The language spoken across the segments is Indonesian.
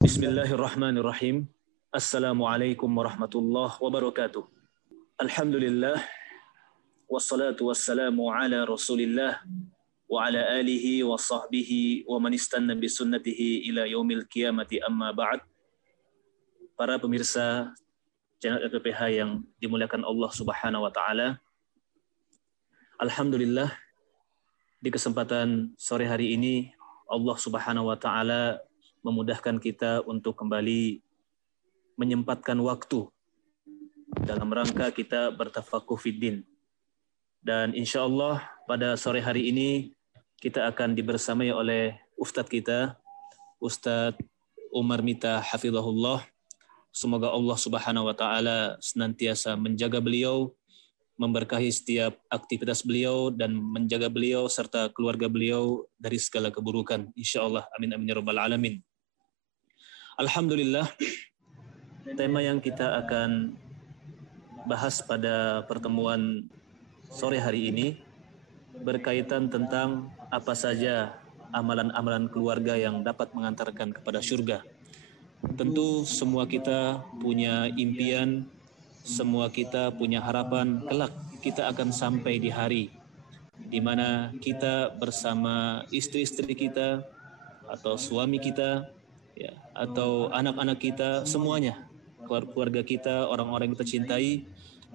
Bismillahirrahmanirrahim. Assalamualaikum warahmatullahi wabarakatuh. Alhamdulillah, wassalatu wassalamu ala rasulillah wa ala alihi wa sahbihi wa man istanna bi sunnatihi ila yaumil qiyamati amma ba'd. Para pemirsa channel LPPH yang dimuliakan Allah Subhanahu wa taala. Alhamdulillah, di kesempatan sore hari ini Allah Subhanahu wa taala memudahkan kita untuk kembali menyempatkan waktu dalam rangka kita bertafakuh fiddin. Dan insya Allah pada sore hari ini kita akan dibersamai oleh Ustadz kita, Ustadz Umar Mita Hafizahullah. Semoga Allah Subhanahu wa taala senantiasa menjaga beliau, memberkahi setiap aktivitas beliau dan menjaga beliau serta keluarga beliau dari segala keburukan. Insya Allah, amin amin ya rabbal alamin. Alhamdulillah, tema yang kita akan bahas pada pertemuan sore hari ini berkaitan tentang apa saja amalan-amalan keluarga yang dapat mengantarkan kepada surga. Tentu semua kita punya impian, semua kita punya harapan kelak kita akan sampai di hari di mana kita bersama istri-istri kita atau suami kita, ya, atau anak-anak kita, semuanya, keluarga kita, orang-orang yang kita cintai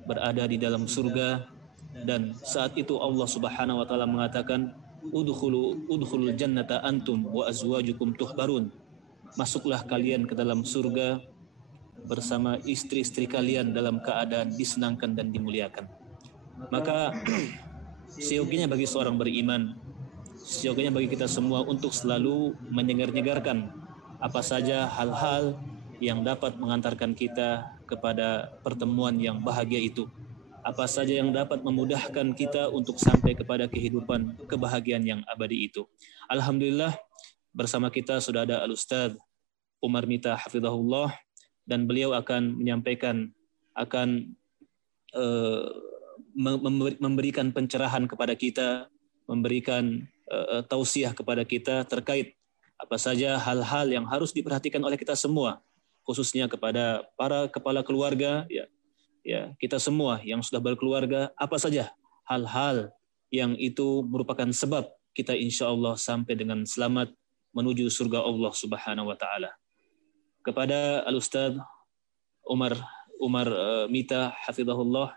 berada di dalam surga. Dan saat itu Allah Subhanahu wa taala mengatakan, udkhulul jannata antum wa azwajukum tuhbarun. Masuklah kalian ke dalam surga bersama istri-istri kalian dalam keadaan disenangkan dan dimuliakan. Maka seyogianya bagi seorang beriman, seyogianya bagi kita semua untuk selalu menyegar-nyegarkan apa saja hal-hal yang dapat mengantarkan kita kepada pertemuan yang bahagia itu. Apa saja yang dapat memudahkan kita untuk sampai kepada kehidupan kebahagiaan yang abadi itu. Alhamdulillah, bersama kita sudah ada Al-Ustadz Umar Mita Hafizahullah, dan beliau akan menyampaikan, akan memberikan pencerahan kepada kita, memberikan tausiah kepada kita terkait apa saja hal-hal yang harus diperhatikan oleh kita semua, khususnya kepada para kepala keluarga, ya kita semua yang sudah berkeluarga, apa saja hal-hal yang itu merupakan sebab kita insya Allah sampai dengan selamat menuju surga Allah Subhanahu wa taala. Kepada Al-Ustadz Umar Mita Hafizahullah,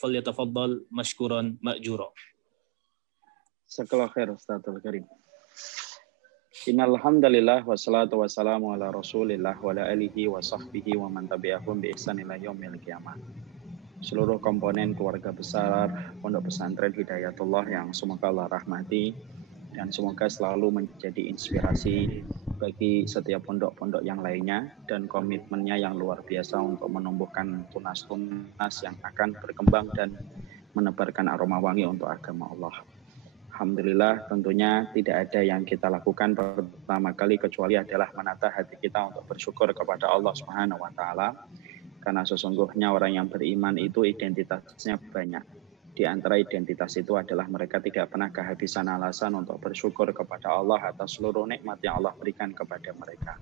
falyatafaddal mashkuran ma'jura. Jazakallahu khair Ustadzul Karim. Innal hamdalillah wassalatu wassalamu ala Rasulillah wa ala alihi wa sahbihi wa man tabi'ahum bi ihsan ila yaumil qiyamah. Seluruh komponen keluarga besar Pondok Pesantren Hidayatullah yang semoga Allah rahmati dan semoga selalu menjadi inspirasi bagi setiap pondok-pondok yang lainnya, dan komitmennya yang luar biasa untuk menumbuhkan tunas-tunas yang akan berkembang dan menebarkan aroma wangi untuk agama Allah. Alhamdulillah, tentunya tidak ada yang kita lakukan pertama kali kecuali adalah menata hati kita untuk bersyukur kepada Allah Subhanahu wa taala, karena sesungguhnya orang yang beriman itu identitasnya banyak. Di antara identitas itu adalah mereka tidak pernah kehabisan alasan untuk bersyukur kepada Allah atas seluruh nikmat yang Allah berikan kepada mereka.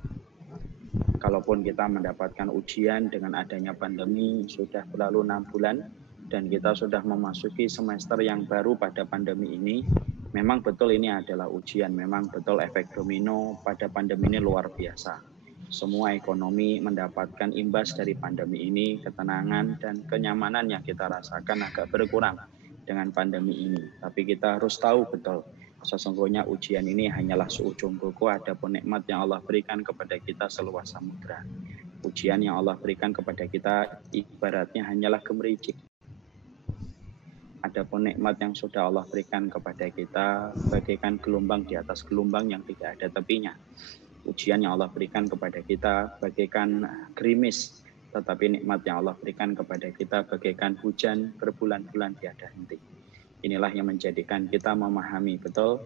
Kalaupun kita mendapatkan ujian dengan adanya pandemi, sudah berlalu 6 bulan, dan kita sudah memasuki semester yang baru pada pandemi ini, memang betul ini adalah ujian, memang betul efek domino pada pandemi ini luar biasa. Semua ekonomi mendapatkan imbas dari pandemi ini, ketenangan dan kenyamanan yang kita rasakan agak berkurang dengan pandemi ini. Tapi kita harus tahu betul, sesungguhnya ujian ini hanyalah seujung kuku, adapun nikmat yang Allah berikan kepada kita seluas samudra. Ujian yang Allah berikan kepada kita ibaratnya hanyalah gemericik. Adapun nikmat yang sudah Allah berikan kepada kita bagaikan gelombang di atas gelombang yang tidak ada tepinya. Ujian yang Allah berikan kepada kita bagaikan gerimis, tetapi nikmat yang Allah berikan kepada kita bagaikan hujan berbulan-bulan tiada henti. Inilah yang menjadikan kita memahami betul,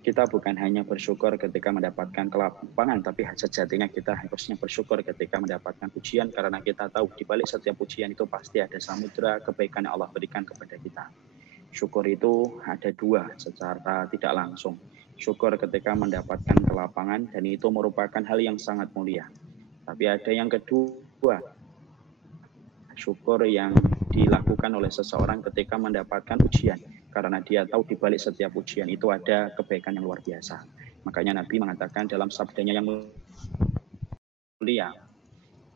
kita bukan hanya bersyukur ketika mendapatkan kelapangan, tapi sejatinya kita harusnya bersyukur ketika mendapatkan ujian, karena kita tahu di balik setiap ujian itu pasti ada samudra kebaikan yang Allah berikan kepada kita. Syukur itu ada dua secara tidak langsung. syukur ketika mendapatkan kelapangan, dan itu merupakan hal yang sangat mulia. Tapi ada yang kedua, syukur yang dilakukan oleh seseorang ketika mendapatkan ujian, karena dia tahu di balik setiap ujian itu ada kebaikan yang luar biasa. Makanya Nabi mengatakan dalam sabdanya yang mulia,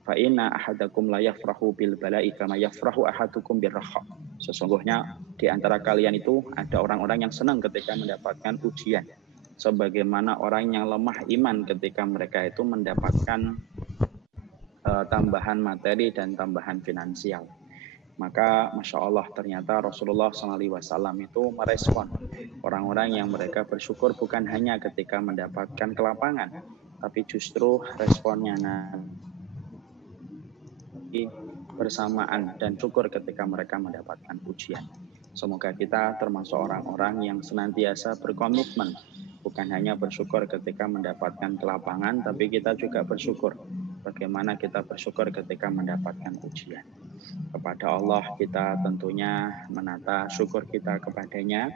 fa inna ahadakum la yafrahu bil bala'i kama yafrahu ahadukum birraha. Sesungguhnya di antara kalian itu ada orang-orang yang senang ketika mendapatkan ujian, sebagaimana orang yang lemah iman ketika mereka itu mendapatkan tambahan materi dan tambahan finansial. Maka Masya Allah ternyata Rasulullah SAW itu merespon orang-orang yang mereka bersyukur bukan hanya ketika mendapatkan kelapangan, tapi justru responnya bersamaan dan syukur ketika mereka mendapatkan ujian. Semoga kita termasuk orang-orang yang senantiasa berkomitmen, bukan hanya bersyukur ketika mendapatkan kelapangan, tapi kita juga bersyukur bagaimana kita bersyukur ketika mendapatkan ujian. Kepada Allah kita tentunya menata syukur kita kepadanya,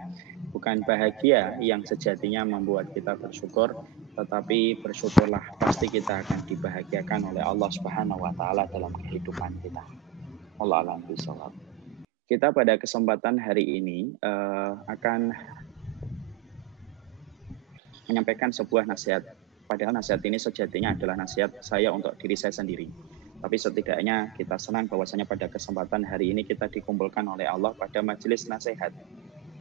bukan bahagia yang sejatinya membuat kita bersyukur, tetapi bersyukurlah pasti kita akan dibahagiakan oleh Allah Subhanahu wa taala dalam kehidupan kita. Allah a'lam bishawab. Kita pada kesempatan hari ini akan menyampaikan sebuah nasihat. Padahal nasihat ini sejatinya adalah nasihat saya untuk diri saya sendiri. Tapi setidaknya kita senang bahwasanya pada kesempatan hari ini kita dikumpulkan oleh Allah pada majelis nasihat.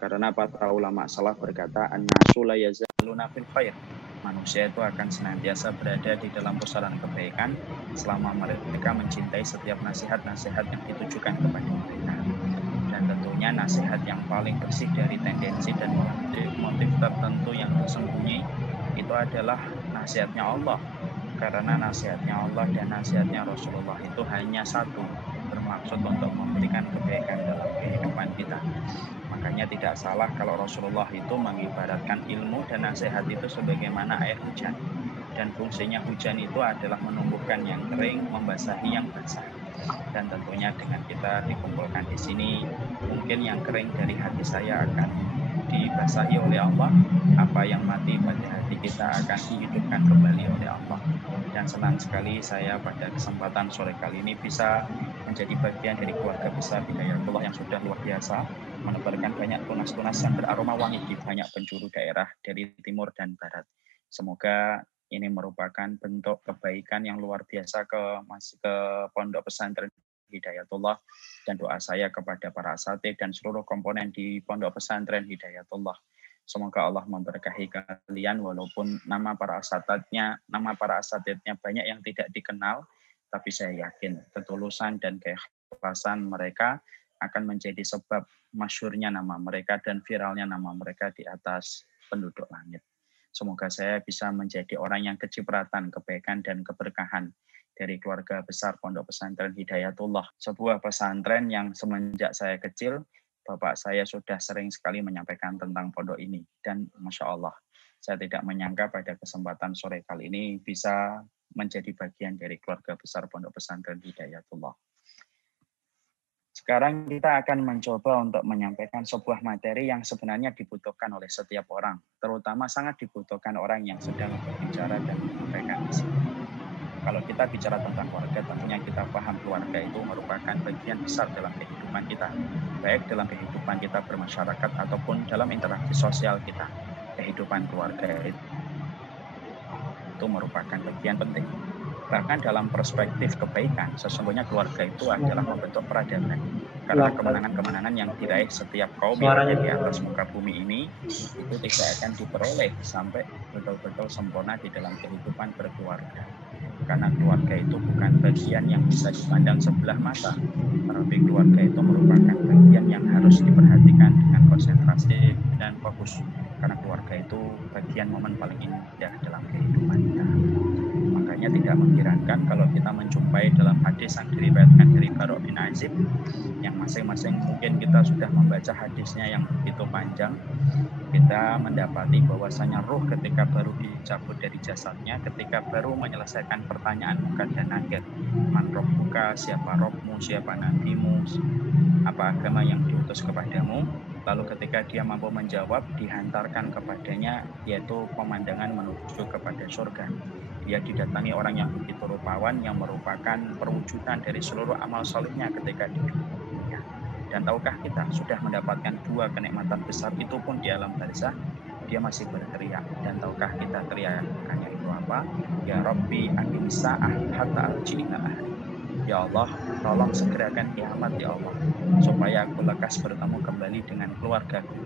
Karena para ulama salaf berkata, an-nasu la yazaluna fil khair. Manusia itu akan senantiasa berada di dalam pusaran kebaikan selama mereka mencintai setiap nasihat-nasihat yang ditujukan kepada mereka. Dan tentunya nasihat yang paling bersih dari tendensi dan motif tertentu yang tersembunyi itu adalah nasihatnya Allah. Karena nasihatnya Allah dan nasihatnya Rasulullah itu hanya satu, bermaksud untuk memberikan kebaikan dalam kehidupan kita. Makanya tidak salah kalau Rasulullah itu mengibaratkan ilmu dan nasihat itu sebagaimana air hujan. Dan fungsinya hujan itu adalah menumbuhkan yang kering, membasahi yang basah. Dan tentunya dengan kita dikumpulkan di sini, mungkin yang kering dari hati saya akan dibasahi oleh Allah, apa yang mati pada hati kita akan dihidupkan kembali oleh Allah. Dan senang sekali saya pada kesempatan sore kali ini bisa menjadi bagian dari keluarga besar Hidayatullah yang sudah luar biasa, menebarkan banyak tunas-tunas yang beraroma wangi di banyak penjuru daerah dari timur dan barat. Semoga ini merupakan bentuk kebaikan yang luar biasa ke Pondok Pesantren Hidayatullah, dan doa saya kepada para asatidz dan seluruh komponen di Pondok Pesantren Hidayatullah. Semoga Allah memberkahi kalian walaupun nama para asatidznya banyak yang tidak dikenal, tapi saya yakin ketulusan dan keikhlasan mereka akan menjadi sebab masyhurnya nama mereka dan viralnya nama mereka di atas penduduk langit. Semoga saya bisa menjadi orang yang kecipratan kebaikan dan keberkahan dari keluarga besar Pondok Pesantren Hidayatullah. Sebuah pesantren yang semenjak saya kecil, Bapak saya sudah sering sekali menyampaikan tentang pondok ini. Dan Masya Allah, saya tidak menyangka pada kesempatan sore kali ini bisa menjadi bagian dari keluarga besar Pondok Pesantren Hidayatullah. Sekarang kita akan mencoba untuk menyampaikan sebuah materi yang sebenarnya dibutuhkan oleh setiap orang, terutama sangat dibutuhkan orang yang sedang berbicara dan menyampaikan di sini. Kalau kita bicara tentang keluarga, tentunya kita paham keluarga itu merupakan bagian besar dalam kehidupan kita, baik dalam kehidupan kita bermasyarakat ataupun dalam interaksi sosial kita. Kehidupan keluarga itu merupakan bagian penting. Bahkan dalam perspektif kebaikan, sesungguhnya keluarga itu adalah membentuk peradaban. Karena kemenangan-kemenangan yang diraih setiap kaum yang ada di atas muka bumi ini, itu tidak akan diperoleh sampai betul-betul sempurna di dalam kehidupan berkeluarga. Karena keluarga itu bukan bagian yang bisa dipandang sebelah mata, tetapi keluarga itu merupakan bagian yang harus diperhatikan dengan konsentrasi dan fokus. Karena keluarga itu bagian momen paling indah dalam kehidupan kita. Makanya tidak mengherankan kalau kita menjumpai dalam hadis yang diriwayatkan dari Bara' bin Azib, yang masing-masing mungkin kita sudah membaca hadisnya yang begitu panjang, kita mendapati bahwasanya ruh ketika baru dicabut dari jasadnya, ketika baru menyelesaikan pertanyaan munkar dan nakir, man rabbuka, siapa Rabbmu, siapa nabimu, apa agama yang diutus kepadamu, Lalu ketika dia mampu menjawab, dihantarkan kepadanya yaitu pemandangan menuju kepada surga. Dia didatangi orang yang begitu rupawan yang merupakan perwujudan dari seluruh amal solehnya ketika di dunia. Dan tahukah kita sudah mendapatkan 2 kenikmatan besar itu pun di alam barzah, dia masih berteriak. Dan tahukah kita teriakannya itu apa? Ya Rabbi aqim sa'ah hatta arji ila ahli. Ya Allah, tolong segerakan kiamat ya Allah, supaya aku lekas bertemu kembali dengan keluargaku.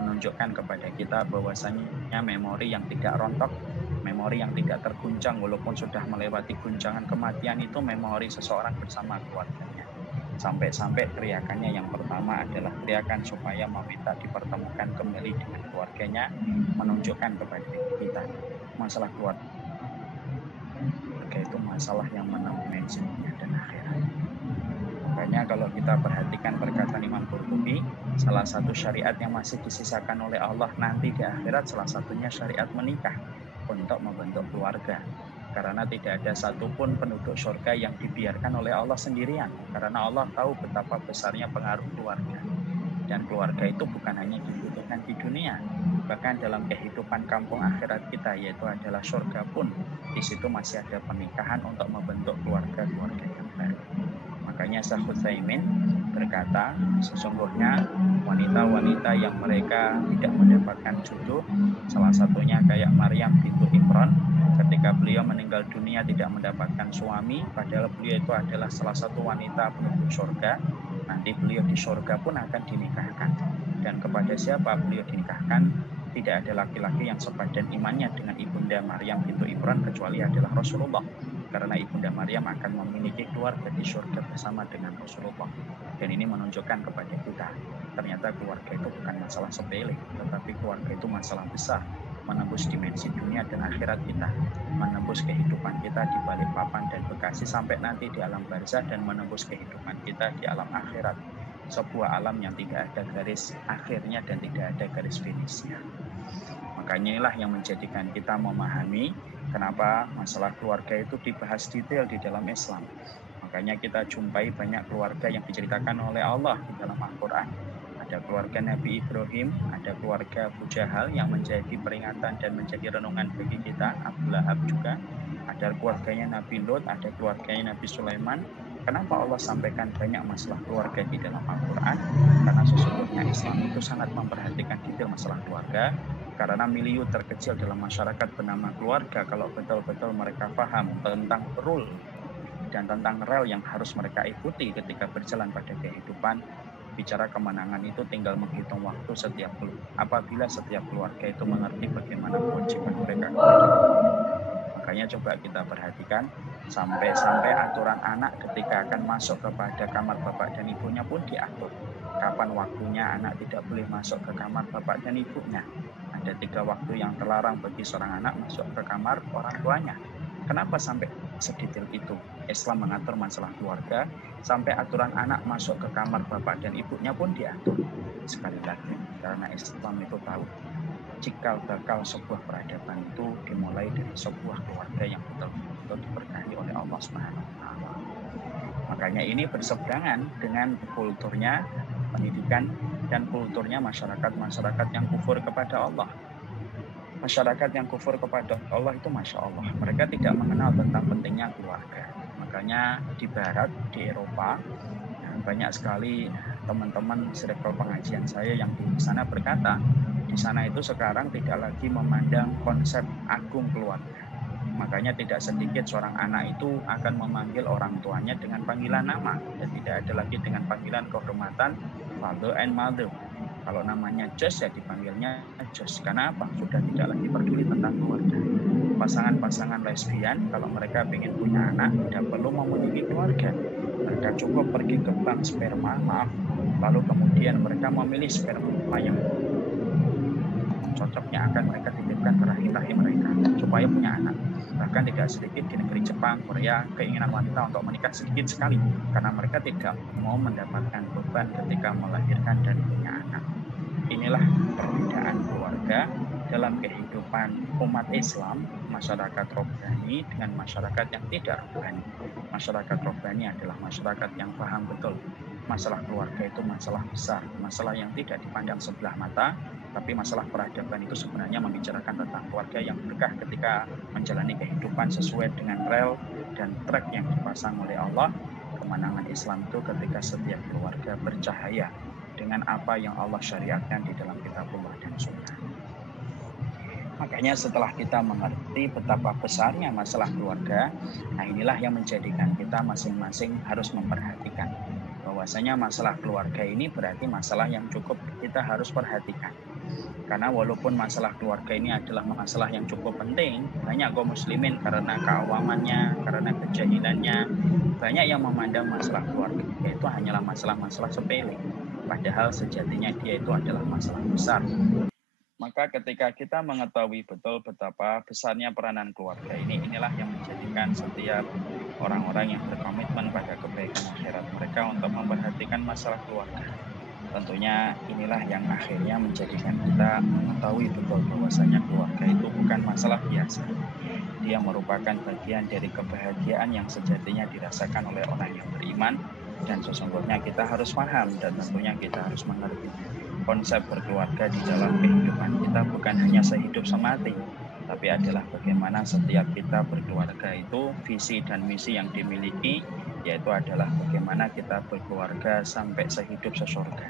Menunjukkan kepada kita bahwasanya memori yang tidak rontok, memori yang tidak terguncang walaupun sudah melewati guncangan kematian itu memori seseorang bersama keluarganya. Sampai-sampai teriakannya yang pertama adalah teriakan supaya meminta dipertemukan kembali dengan keluarganya, menunjukkan kepada kita masalah keluarga itu masalah yang menemui dunia dan akhirat. Makanya kalau kita perhatikan perkataan Imam Qurtubi, salah satu syariat yang masih disisakan oleh Allah nanti di akhirat salah satunya syariat menikah untuk membentuk keluarga. Karena tidak ada satupun penduduk surga yang dibiarkan oleh Allah sendirian. Karena Allah tahu betapa besarnya pengaruh keluarga. Dan keluarga itu bukan hanya dibutuhkan di dunia, bahkan dalam kehidupan kampung akhirat kita yaitu adalah surga pun, di situ masih ada pernikahan untuk membentuk keluarga-keluarga yang baru. Makanya Syekh Utsaimin berkata, sesungguhnya wanita-wanita yang mereka tidak mendapatkan jodoh, salah satunya kayak Maryam bintu Imran, ketika beliau meninggal dunia tidak mendapatkan suami, padahal beliau itu adalah salah satu wanita penduduk surga. Nanti beliau di surga pun akan dinikahkan. Dan kepada siapa beliau dinikahkan? Tidak ada laki-laki yang sepadan imannya dengan Ibunda Maryam bintu Imran kecuali adalah Rasulullah. Karena Ibunda Maryam akan memiliki keluarga di surga bersama dengan Rasulullah. Dan ini menunjukkan kepada kita, ternyata keluarga itu bukan masalah sepele, tetapi keluarga itu masalah besar, menembus dimensi dunia dan akhirat kita, menembus kehidupan kita di Balikpapan dan Bekasi sampai nanti di alam barzah dan menembus kehidupan kita di alam akhirat. Sebuah alam yang tidak ada garis akhirnya dan tidak ada garis finishnya. Makanya inilah yang menjadikan kita memahami kenapa masalah keluarga itu dibahas detail di dalam Islam. Makanya kita jumpai banyak keluarga yang diceritakan oleh Allah di dalam Al-Quran. Ada keluarga Nabi Ibrahim, ada keluarga Abu Jahal yang menjadi peringatan dan menjadi renungan bagi kita, Abu Lahab juga. Ada keluarganya Nabi Lut, ada keluarganya Nabi Sulaiman. Kenapa Allah sampaikan banyak masalah keluarga di dalam Al-Quran? Karena sesungguhnya Islam itu sangat memperhatikan detail masalah keluarga. Karena milieu terkecil dalam masyarakat bernama keluarga, kalau betul-betul mereka paham tentang rule dan tentang rel yang harus mereka ikuti ketika berjalan pada kehidupan, bicara kemenangan itu tinggal menghitung waktu apabila setiap keluarga itu mengerti bagaimana kewajiban mereka kepada Allah. Makanya coba kita perhatikan sampai aturan anak ketika akan masuk kepada kamar bapak dan ibunya pun diatur. Kapan waktunya anak tidak boleh masuk ke kamar bapak dan ibunya. Ada 3 waktu yang terlarang bagi seorang anak masuk ke kamar orang tuanya. Kenapa sampai sedetail itu? Islam mengatur masalah keluarga, sampai aturan anak masuk ke kamar bapak dan ibunya pun diatur. Sekali lagi, karena Islam itu tahu, cikal bakal sebuah peradaban itu dimulai dari sebuah keluarga yang betul-betul diberkahi oleh Allah Subhanahu wa taala. Makanya ini berseberangan dengan kulturnya pendidikan dan kulturnya masyarakat yang kufur kepada Allah. Masyarakat yang kufur kepada Allah itu Masya Allah, mereka tidak mengenal tentang pentingnya keluarga. Makanya di Barat, di Eropa, banyak sekali teman-teman circle pengajian saya yang di sana berkata, di sana itu sekarang tidak lagi memandang konsep agung keluarga. Makanya tidak sedikit seorang anak itu akan memanggil orang tuanya dengan panggilan nama dan tidak ada lagi dengan panggilan kehormatan father and mother. Kalau namanya Jos ya dipanggilnya Jos. Karena apa? Sudah tidak lagi peduli tentang keluarga. Pasangan-pasangan lesbian kalau mereka ingin punya anak tidak perlu memiliki keluarga. Mereka cukup pergi ke bank sperma, lalu kemudian mereka memilih sperma yang cocoknya akan mereka titipkan ke rahim mereka supaya punya anak. Bahkan tidak sedikit di negeri Jepang, Korea, keinginan wanita untuk menikah sedikit sekali karena mereka tidak mau mendapatkan beban ketika melahirkan dan punya anak. Inilah perbedaan keluarga dalam kehidupan umat Islam, masyarakat robbani dengan masyarakat yang tidak robbani. Masyarakat robbani adalah masyarakat yang paham betul masalah keluarga itu masalah besar, masalah yang tidak dipandang sebelah mata, tapi masalah peradaban itu sebenarnya membicarakan tentang keluarga yang berkah ketika menjalani kehidupan sesuai dengan rel dan trek yang dipasang oleh Allah. Kemenangan Islam itu ketika setiap keluarga bercahaya dengan apa yang Allah syariatkan di dalam kitabullah dan sunnah. Makanya setelah kita mengerti betapa besarnya masalah keluarga, nah inilah yang menjadikan kita masing-masing harus memperhatikan bahwasanya masalah keluarga ini berarti masalah yang cukup kita harus perhatikan. Karena walaupun masalah keluarga ini adalah masalah yang cukup penting, banyak kaum muslimin karena keawamannya, karena kejahilannya, banyak yang memandang masalah keluarga itu hanyalah masalah-masalah sepele. Padahal sejatinya dia itu adalah masalah besar. Maka ketika kita mengetahui betul betapa besarnya peranan keluarga ini, inilah yang menjadikan setiap orang-orang yang berkomitmen pada kebaikan akhirat mereka untuk memperhatikan masalah keluarga. Tentunya inilah yang akhirnya menjadikan kita mengetahui betul bahwasanya keluarga itu bukan masalah biasa. Dia merupakan bagian dari kebahagiaan yang sejatinya dirasakan oleh orang yang beriman, dan sesungguhnya kita harus paham dan tentunya kita harus mengerti konsep berkeluarga di dalam kehidupan kita bukan hanya sehidup semati, tapi adalah bagaimana setiap kita berkeluarga itu visi dan misi yang dimiliki, yaitu adalah bagaimana kita berkeluarga sampai sehidup sesurga.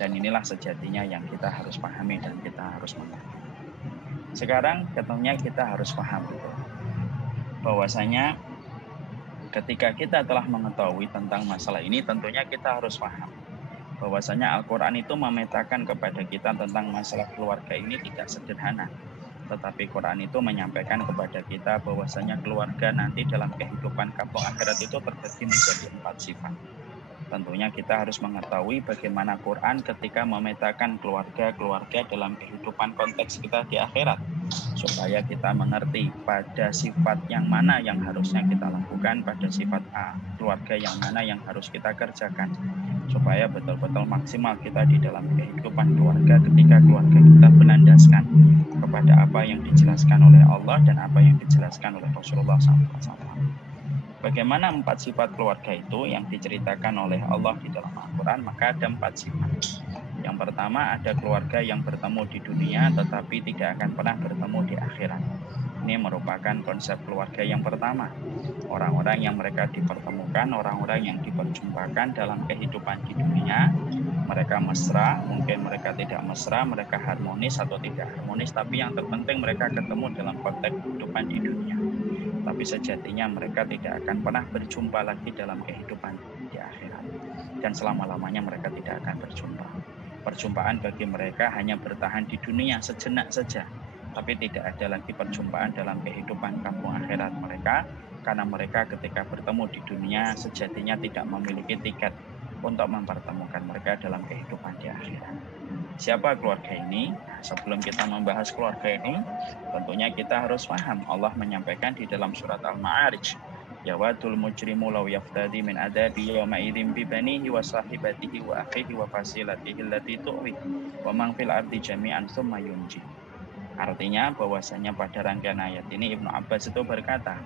Dan inilah sejatinya yang kita harus pahami dan kita harus mengerti. Sekarang tentunya kita harus paham bahwasanya ketika kita telah mengetahui tentang masalah ini, tentunya kita harus paham bahwasanya Al-Quran itu memetakan kepada kita tentang masalah keluarga ini tidak sederhana. Tetapi Quran itu menyampaikan kepada kita bahwasanya keluarga nanti dalam kehidupan kampung akhirat itu terbagi menjadi 4 sifat. Tentunya kita harus mengetahui bagaimana Quran ketika memetakan keluarga-keluarga dalam kehidupan konteks kita di akhirat, supaya kita mengerti pada sifat yang mana yang harusnya kita lakukan, pada sifat A, keluarga yang mana yang harus kita kerjakan, supaya betul-betul maksimal kita di dalam kehidupan keluarga ketika keluarga kita berlandaskan kepada apa yang dijelaskan oleh Allah dan apa yang dijelaskan oleh Rasulullah SAW. Bagaimana 4 sifat keluarga itu yang diceritakan oleh Allah di dalam Al-Quran? Maka ada 4 sifat. Yang pertama, ada keluarga yang bertemu di dunia tetapi tidak akan pernah bertemu di akhirat. Ini merupakan konsep keluarga yang pertama. Orang-orang yang mereka dipertemukan, orang-orang yang diperjumpakan dalam kehidupan di dunia. Mereka mesra, mungkin mereka tidak mesra, mereka harmonis atau tidak harmonis, tapi yang terpenting mereka ketemu dalam konteks kehidupan di dunia. Tapi sejatinya mereka tidak akan pernah berjumpa lagi dalam kehidupan di akhirat. Dan selama-lamanya mereka tidak akan berjumpa. Perjumpaan bagi mereka hanya bertahan di dunia sejenak saja. Tapi tidak ada lagi perjumpaan dalam kehidupan kampung akhirat mereka. Karena mereka ketika bertemu di dunia sejatinya tidak memiliki tiket untuk mempertemukan mereka dalam kehidupan di akhirat. Siapa keluarga ini? Sebelum kita membahas keluarga ini, tentunya kita harus paham. Allah menyampaikan di dalam surat Al-Ma'arij, yawadul mujrimu law yaftadi min adabi yawma idzin bi banihi wa sahibatihi wa akhihi wa fasilatihi allati tu'wi wa man fil ardi jami'an tsumma yunji. Artinya bahwasanya pada rangkaian ayat ini Ibnu Abbas itu berkata,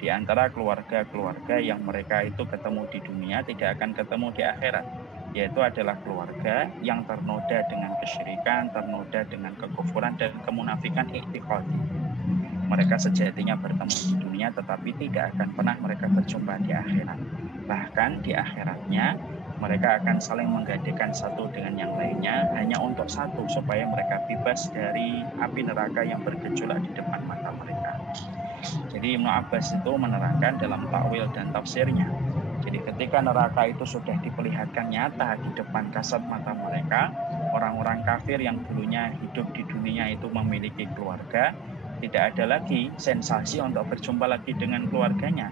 di antara keluarga-keluarga yang mereka itu ketemu di dunia tidak akan ketemu di akhirat, yaitu adalah keluarga yang ternoda dengan kesyirikan, ternoda dengan kekufuran dan kemunafikan i'tiqadi. Mereka sejatinya bertemu di dunia tetapi tidak akan pernah mereka berjumpa di akhirat. Bahkan di akhiratnya mereka akan saling menggantikan satu dengan yang lainnya hanya untuk satu, supaya mereka bebas dari api neraka yang bergejolak di depan mata mereka. Jadi Ibnu Abbas itu menerangkan dalam takwil dan tafsirnya, jadi ketika neraka itu sudah diperlihatkan nyata di depan kasat mata mereka, orang-orang kafir yang dulunya hidup di dunia itu memiliki keluarga, tidak ada lagi sensasi untuk berjumpa lagi dengan keluarganya.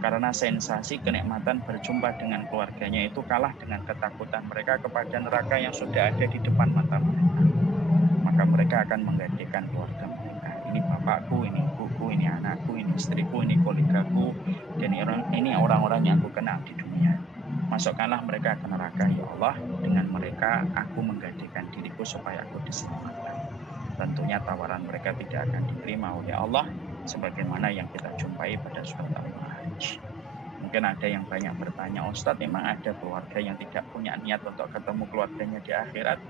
Karena sensasi kenikmatan berjumpa dengan keluarganya itu kalah dengan ketakutan mereka kepada neraka yang sudah ada di depan mata mereka. Maka mereka akan menggantikan keluarga mereka. Ini bapakku, ini ibuku, ini anakku, ini istriku, ini kolegaku, dan ini orang-orang yang aku kenal di dunia. Masukkanlah mereka ke neraka, ya Allah. Dengan mereka aku menggantikan diriku supaya aku diselamatkan. Tentunya tawaran mereka tidak akan diterima oleh Allah, sebagaimana yang kita jumpai pada surat Al-Ma'arij. Mungkin ada yang banyak bertanya, Ustadz, memang ada keluarga yang tidak punya niat untuk ketemu keluarganya di akhirat?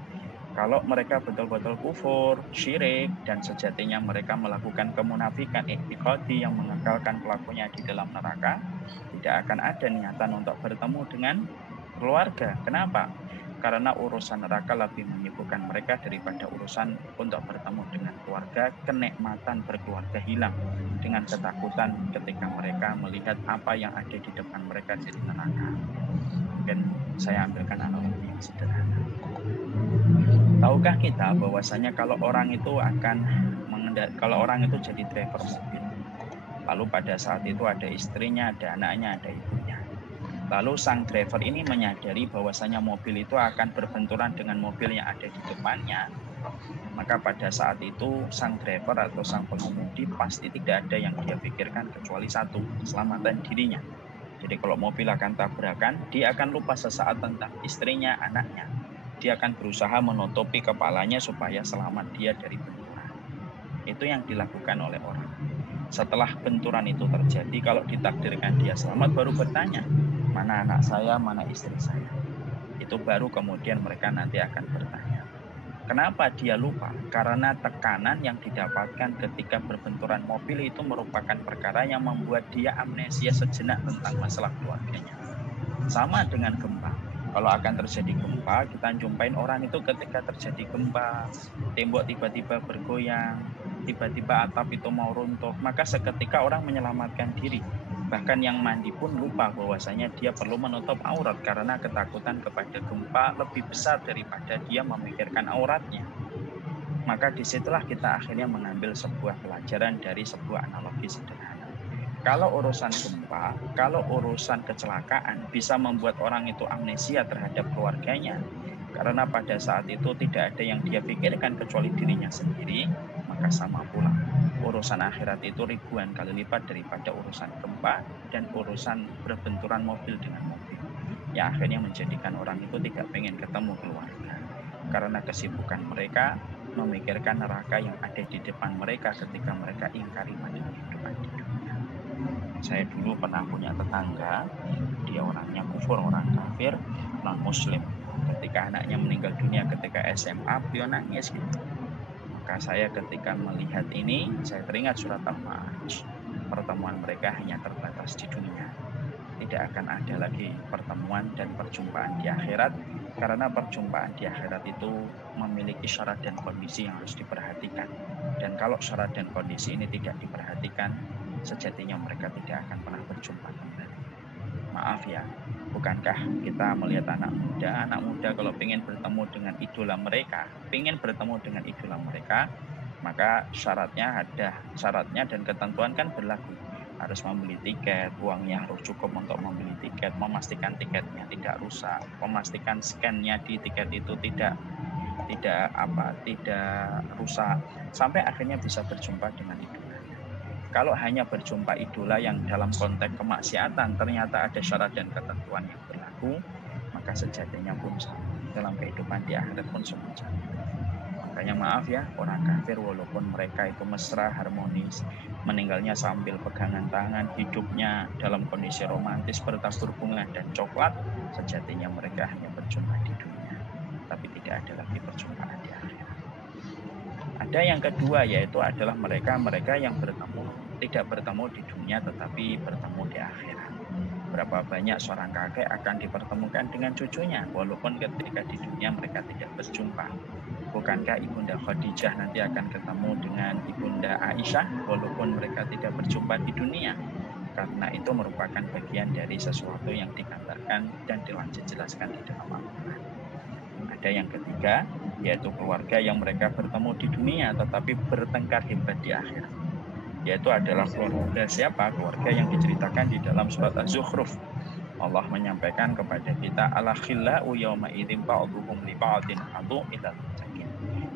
Kalau mereka betul-betul kufur, syirik, dan sejatinya mereka melakukan kemunafikan i'tiqadi yang mengekalkan pelakunya di dalam neraka, tidak akan ada niatan untuk bertemu dengan keluarga. Kenapa? Karena urusan neraka lebih menyibukkan mereka daripada urusan untuk bertemu dengan keluarga. Kenikmatan berkeluarga hilang dengan ketakutan ketika mereka melihat apa yang ada di depan mereka dari neraka. Mungkin saya ambilkan analogi yang sederhana. Tahukah kita bahwasanya kalau orang itu jadi driver mobil, lalu pada saat itu ada istrinya, ada anaknya, ada ibunya. Lalu sang driver ini menyadari bahwasanya mobil itu akan berbenturan dengan mobil yang ada di depannya. Maka pada saat itu sang driver atau sang pengemudi pasti tidak ada yang dia pikirkan kecuali satu, keselamatan dirinya. Jadi kalau mobil akan tabrakan, dia akan lupa sesaat tentang istrinya, anaknya. Dia akan berusaha menutupi kepalanya supaya selamat dia dari benturan. Itu yang dilakukan oleh orang. Setelah benturan itu terjadi, kalau ditakdirkan dia selamat, baru bertanya, mana anak saya, mana istri saya. Itu baru kemudian mereka nanti akan bertanya. Kenapa dia lupa? Karena tekanan yang didapatkan ketika berbenturan mobil itu merupakan perkara yang membuat dia amnesia sejenak tentang masalah keluarganya. Sama dengan gempa. Kalau akan terjadi gempa, kita jumpain orang itu ketika terjadi gempa, tembok tiba-tiba bergoyang, tiba-tiba atap itu mau runtuh, maka seketika orang menyelamatkan diri. Bahkan yang mandi pun lupa bahwasanya dia perlu menutup aurat karena ketakutan kepada gempa lebih besar daripada dia memikirkan auratnya. Maka disitulah kita akhirnya mengambil sebuah pelajaran dari sebuah analogi sederhana. Kalau urusan gempa, kalau urusan kecelakaan bisa membuat orang itu amnesia terhadap keluarganya, karena pada saat itu tidak ada yang dia pikirkan kecuali dirinya sendiri, maka sama pula urusan akhirat itu ribuan kali lipat daripada urusan gempa dan urusan berbenturan mobil dengan mobil. Yang akhirnya menjadikan orang itu tidak ingin ketemu keluarga. Karena kesibukan mereka memikirkan neraka yang ada di depan mereka ketika mereka ingkari pada kehidupan di dunia. Saya dulu pernah punya tetangga, dia orangnya kufur, orang kafir, non-muslim. Ketika anaknya meninggal dunia ketika SMA, dia nangis gitu. Maka saya ketika melihat ini, saya teringat surat Al-Ma'arij. Pertemuan mereka hanya terbatas di dunia. Tidak akan ada lagi pertemuan dan perjumpaan di akhirat, karena perjumpaan di akhirat itu memiliki syarat dan kondisi yang harus diperhatikan. Dan kalau syarat dan kondisi ini tidak diperhatikan, sejatinya mereka tidak akan pernah berjumpa kembali. Maaf ya, bukankah kita melihat anak muda kalau ingin bertemu dengan idola mereka, maka syaratnya dan ketentuan kan berlaku. Harus membeli tiket, uangnya harus cukup untuk membeli tiket, memastikan tiketnya tidak rusak, memastikan scan-nya di tiket itu tidak rusak, sampai akhirnya bisa berjumpa dengan idola. Kalau hanya berjumpa idola yang dalam konteks kemaksiatan ternyata ada syarat dan ketentuan yang berlaku, maka sejatinya pun sama. Dalam kehidupan di akhirat pun semacam itu. Makanya maaf ya, orang kafir walaupun mereka itu mesra, harmonis, meninggalnya sambil pegangan tangan, hidupnya dalam kondisi romantis, bertabur bunga dan coklat, sejatinya mereka hanya berjumpa di dunia, tapi tidak ada lagi perjumpaan di akhirat. Ada yang kedua, yaitu adalah mereka yang tidak bertemu di dunia tetapi bertemu di akhirat. Berapa banyak seorang kakek akan dipertemukan dengan cucunya walaupun ketika di dunia mereka tidak berjumpa. Bukankah Ibunda Khadijah nanti akan ketemu dengan Ibunda Aisyah walaupun mereka tidak berjumpa di dunia? Karena itu merupakan bagian dari sesuatu yang digambarkan dan dijelaskan di dalam Al-Quran. Ada yang ketiga, yaitu keluarga yang mereka bertemu di dunia tetapi bertengkar hebat di akhirat. Yaitu adalah keluarga siapa? Keluarga yang diceritakan di dalam surat Az-Zukhruf. Allah menyampaikan kepada kita, al-akhillau yawma idzin ba'duhum li ba'din adu ilal muttaqin.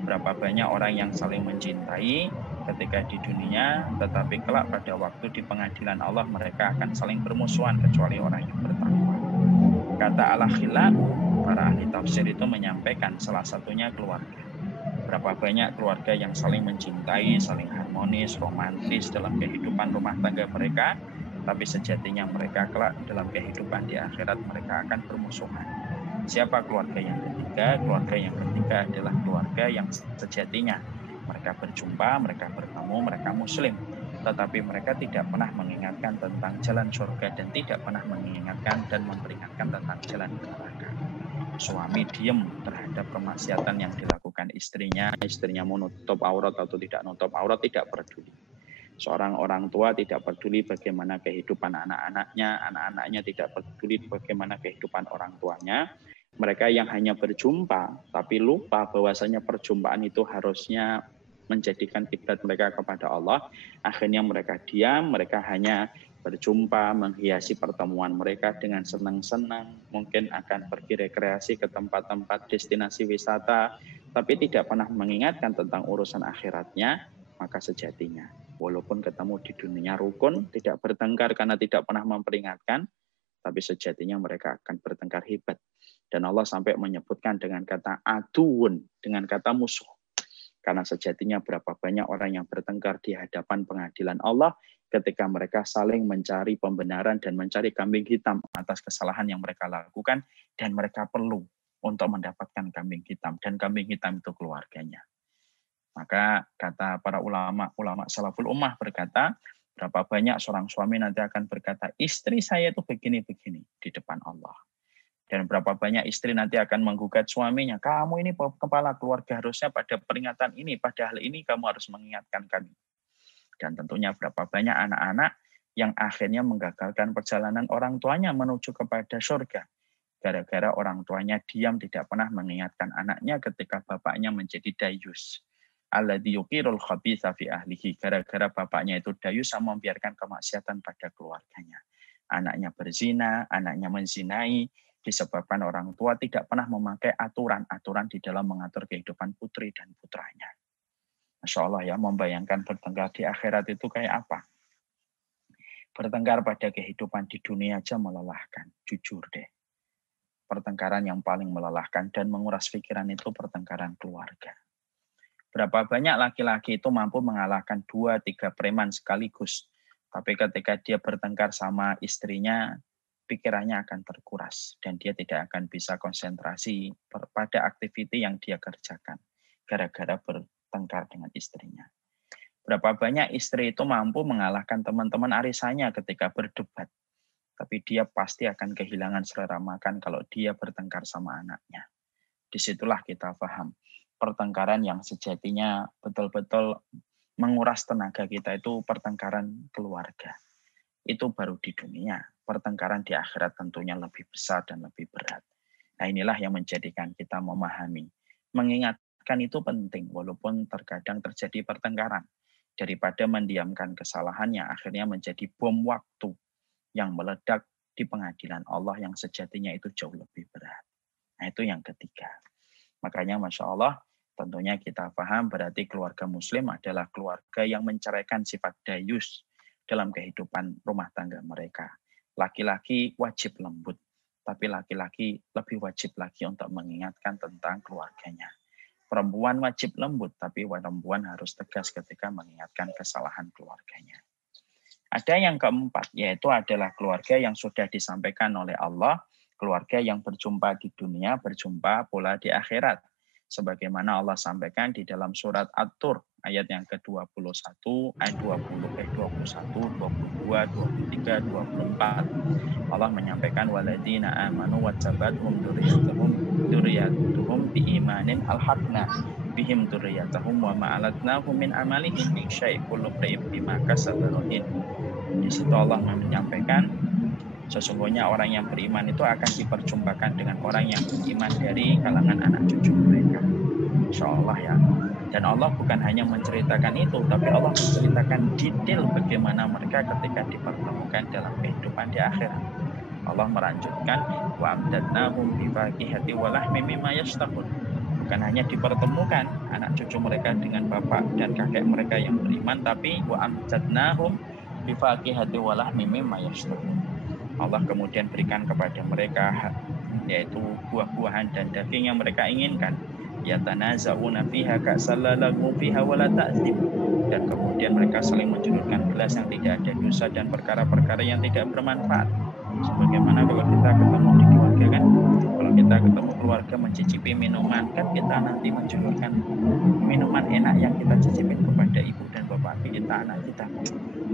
Berapa banyak orang yang saling mencintai ketika di dunia, tetapi kelak pada waktu di pengadilan Allah mereka akan saling bermusuhan kecuali orang yang bertakwa. Kata al-akhillau, para ahli tafsir itu menyampaikan salah satunya keluarga. Berapa banyak keluarga yang saling mencintai, saling harmonis, romantis dalam kehidupan rumah tangga mereka, tapi sejatinya mereka kelak dalam kehidupan di akhirat mereka akan bermusuhan. Siapa keluarga yang ketiga? Keluarga yang ketiga adalah keluarga yang sejatinya mereka berjumpa, mereka bertemu, mereka muslim, tetapi mereka tidak pernah mengingatkan tentang jalan surga dan tidak pernah mengingatkan dan memperingatkan tentang jalan neraka. Suami diam terhadap kemaksiatan yang dilakukan istrinya menutup aurat atau tidak menutup aurat, tidak peduli. Seorang orang tua tidak peduli bagaimana kehidupan anak-anaknya, anak-anaknya tidak peduli bagaimana kehidupan orang tuanya. Mereka yang hanya berjumpa, tapi lupa bahwasanya perjumpaan itu harusnya menjadikan kiblat mereka kepada Allah. Akhirnya mereka diam, mereka hanya berjumpa, menghiasi pertemuan mereka dengan senang-senang, mungkin akan pergi rekreasi ke tempat-tempat destinasi wisata, tapi tidak pernah mengingatkan tentang urusan akhiratnya. Maka sejatinya, walaupun ketemu di dunia rukun, tidak bertengkar karena tidak pernah memperingatkan, tapi sejatinya mereka akan bertengkar hebat. Dan Allah sampai menyebutkan dengan kata aduun, dengan kata musuh. Karena sejatinya berapa banyak orang yang bertengkar di hadapan pengadilan Allah ketika mereka saling mencari pembenaran dan mencari kambing hitam atas kesalahan yang mereka lakukan, dan mereka perlu untuk mendapatkan kambing hitam, dan kambing hitam itu keluarganya. Maka kata para ulama salaful ummah berkata, berapa banyak seorang suami nanti akan berkata, istri saya itu begini-begini di depan Allah. Dan berapa banyak istri nanti akan menggugat suaminya, kamu ini kepala keluarga, harusnya pada peringatan ini, pada hal ini kamu harus mengingatkan kami. Dan tentunya berapa banyak anak-anak yang akhirnya menggagalkan perjalanan orang tuanya menuju kepada surga. Gara-gara orang tuanya diam, tidak pernah mengingatkan anaknya ketika bapaknya menjadi dayus. Alladzi yuqirul khabitha fi ahlihi, gara-gara bapaknya itu dayus sama membiarkan kemaksiatan pada keluarganya. Anaknya berzina, anaknya menzinai, disebabkan orang tua tidak pernah memakai aturan-aturan di dalam mengatur kehidupan putri dan putranya. Masya Allah ya, membayangkan bertengkar di akhirat itu kayak apa. Bertengkar pada kehidupan di dunia aja melelahkan, jujur deh. Pertengkaran yang paling melelahkan dan menguras pikiran itu pertengkaran keluarga. Berapa banyak laki-laki itu mampu mengalahkan 2-3 preman sekaligus. Tapi ketika dia bertengkar sama istrinya, pikirannya akan terkuras. Dan dia tidak akan bisa konsentrasi pada aktiviti yang dia kerjakan. Gara-gara bertengkar dengan istrinya. Berapa banyak istri itu mampu mengalahkan teman-teman arisannya ketika berdebat. Tapi dia pasti akan kehilangan selera makan kalau dia bertengkar sama anaknya. Disitulah kita paham. Pertengkaran yang sejatinya betul-betul menguras tenaga kita itu pertengkaran keluarga. Itu baru di dunia. Pertengkaran di akhirat tentunya lebih besar dan lebih berat. Nah, inilah yang menjadikan kita memahami. Mengingatkan itu penting walaupun terkadang terjadi pertengkaran. Daripada mendiamkan kesalahan yang akhirnya menjadi bom waktu yang meledak di pengadilan Allah yang sejatinya itu jauh lebih berat. Nah, itu yang ketiga. Makanya Masya Allah, tentunya kita paham berarti keluarga muslim adalah keluarga yang menceraikan sifat dayus dalam kehidupan rumah tangga mereka. Laki-laki wajib lembut, tapi laki-laki lebih wajib lagi untuk mengingatkan tentang keluarganya. Perempuan wajib lembut, tapi perempuan harus tegas ketika mengingatkan kesalahan keluarganya. Ada yang keempat, yaitu adalah keluarga yang sudah disampaikan oleh Allah, keluarga yang berjumpa di dunia, berjumpa pula di akhirat. Sebagaimana Allah sampaikan di dalam surat At-Tur, ayat yang ke-21, ayat 21, 22, 23, 24. Allah menyampaikan, waladina amanu wattabathum dzurriyyatuhum biimanin alhaqna bihim dzurriyyatahum wa ma'alatnahum min amalihim min syai' kullu imrin bima kasaba rahin. Di situ Allah menyampaikan, sesungguhnya orang yang beriman itu akan diperjumpakan dengan orang yang beriman dari kalangan anak cucu mereka. Insya Allah ya. Dan Allah bukan hanya menceritakan itu, tapi Allah menceritakan detail bagaimana mereka ketika dipertemukan dalam kehidupan di akhirat. Allah melanjutkan, wa amdadnahum bi faqihati wa lahmi mimma yashtaqun. Bukan hanya dipertemukan anak cucu mereka dengan bapak dan kakek mereka yang beriman, tapi wa amdadnahum bi faqihati wa lahmi mimma yashtaqun. Allah kemudian berikan kepada mereka yaitu buah-buahan dan daging yang mereka inginkan. yatanaza'una fiha ka'san la lagwu fiha wala ta'thim, dan kemudian mereka saling menjulurkan gelas yang tidak ada dosa dan perkara-perkara yang tidak bermanfaat. Sebagaimana kalau kita ketemu di keluarga kan, kalau kita ketemu keluarga mencicipi minuman kan, kita nanti menjulurkan minuman enak yang kita cicipin kepada ibu dan bapak kita, anak kita.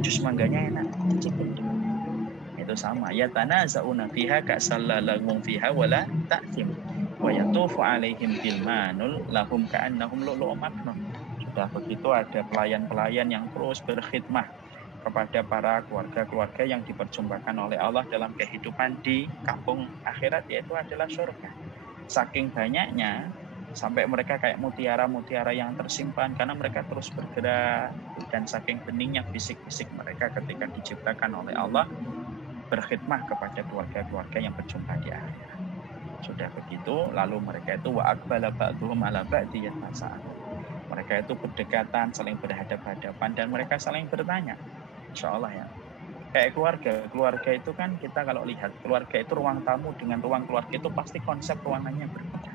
Jus mangganya enak, cicipin. Itu sama, yatanaza'una fiha ka'san la lagwu fiha wala ta'thim wa yatufu 'alaihim gilmanul lahum ka'annahum lu'lu'un maknun. Sudah begitu ada pelayan-pelayan yang terus berkhidmah kepada para keluarga-keluarga yang diperjumpakan oleh Allah dalam kehidupan di kampung akhirat, yaitu adalah surga. Saking banyaknya sampai mereka kayak mutiara-mutiara yang tersimpan karena mereka terus bergerak, dan saking beningnya fisik-fisik mereka ketika diciptakan oleh Allah berkhidmah kepada keluarga-keluarga yang berjumpa di akhirat. Sudah begitu, lalu mereka itu wa aqbala ba'dhum 'ala ba'di yatasa'alun. Mereka itu berdekatan, saling berhadap-hadapan, dan mereka saling bertanya. Insya Allah ya. Kayak keluarga itu kan, kita kalau lihat keluarga itu ruang tamu dengan ruang keluarga itu pasti konsep ruangannya berbeda.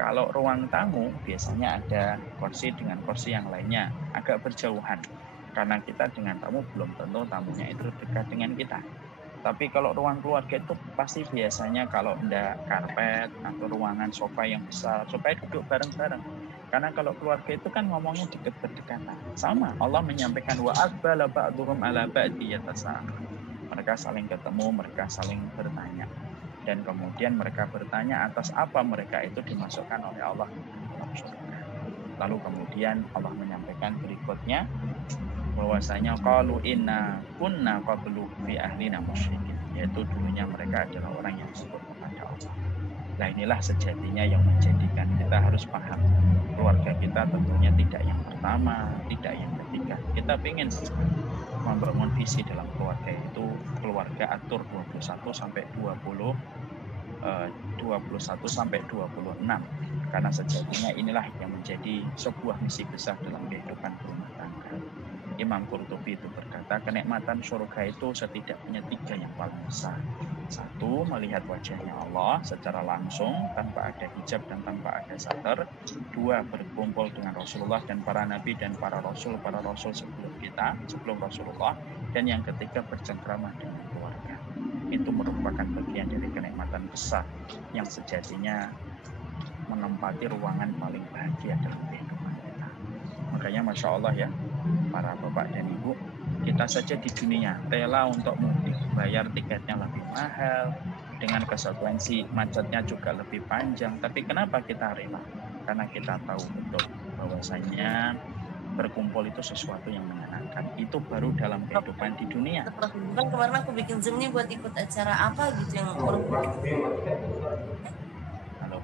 Kalau ruang tamu biasanya ada kursi dengan kursi yang lainnya agak berjauhan, karena kita dengan tamu belum tentu tamunya itu dekat dengan kita. Tapi kalau ruang keluarga itu pasti biasanya kalau enggak karpet atau ruangan sofa yang besar supaya duduk bareng-bareng. Karena kalau keluarga itu kan ngomongnya dekat berdekatan. Sama, Allah menyampaikan wa aqbala ba'dhum 'ala ba'di yatasa'alun. Mereka saling ketemu, mereka saling bertanya. Dan kemudian mereka bertanya atas apa mereka itu dimasukkan oleh Allah dalam surga. Lalu kemudian Allah menyampaikan berikutnya bahwasanya qalu inna kunna qablu fi ahlina musyrikin, yaitu dulunya mereka adalah orang yang sekutu kepada Allah. Nah, inilah sejatinya yang menjadikan kita harus paham keluarga kita tentunya tidak yang pertama, tidak yang ketiga. Kita ingin membangun visi dalam keluarga itu keluarga atur 21 sampai 26, karena sejatinya inilah yang menjadi sebuah misi besar dalam kehidupan rumah tangga. Imam Qurtubi itu berkata, kenikmatan surga itu setidaknya 3 yang paling besar. 1, melihat wajahnya Allah secara langsung tanpa ada hijab dan tanpa ada satar. 2, berkumpul dengan Rasulullah dan para nabi dan para rasul sebelum kita, sebelum Rasulullah. Dan yang ketiga, bercengkrama dengan keluarga. Itu merupakan bagian dari kenikmatan besar yang sejatinya menempati ruangan paling bahagia dalam kehidupan kita. Makanya Masya Allah ya, para bapak dan ibu, kita saja di dunia rela untuk mudik, bayar tiketnya lebih mahal, dengan konsekuensi macetnya juga lebih panjang. Tapi kenapa kita rela? Karena kita tahu betul bahwasanya berkumpul itu sesuatu yang menyenangkan. Itu baru dalam kehidupan di dunia. Kan kemarin aku bikin Zoom nih buat ikut acara apa gitu yang orang. Halo.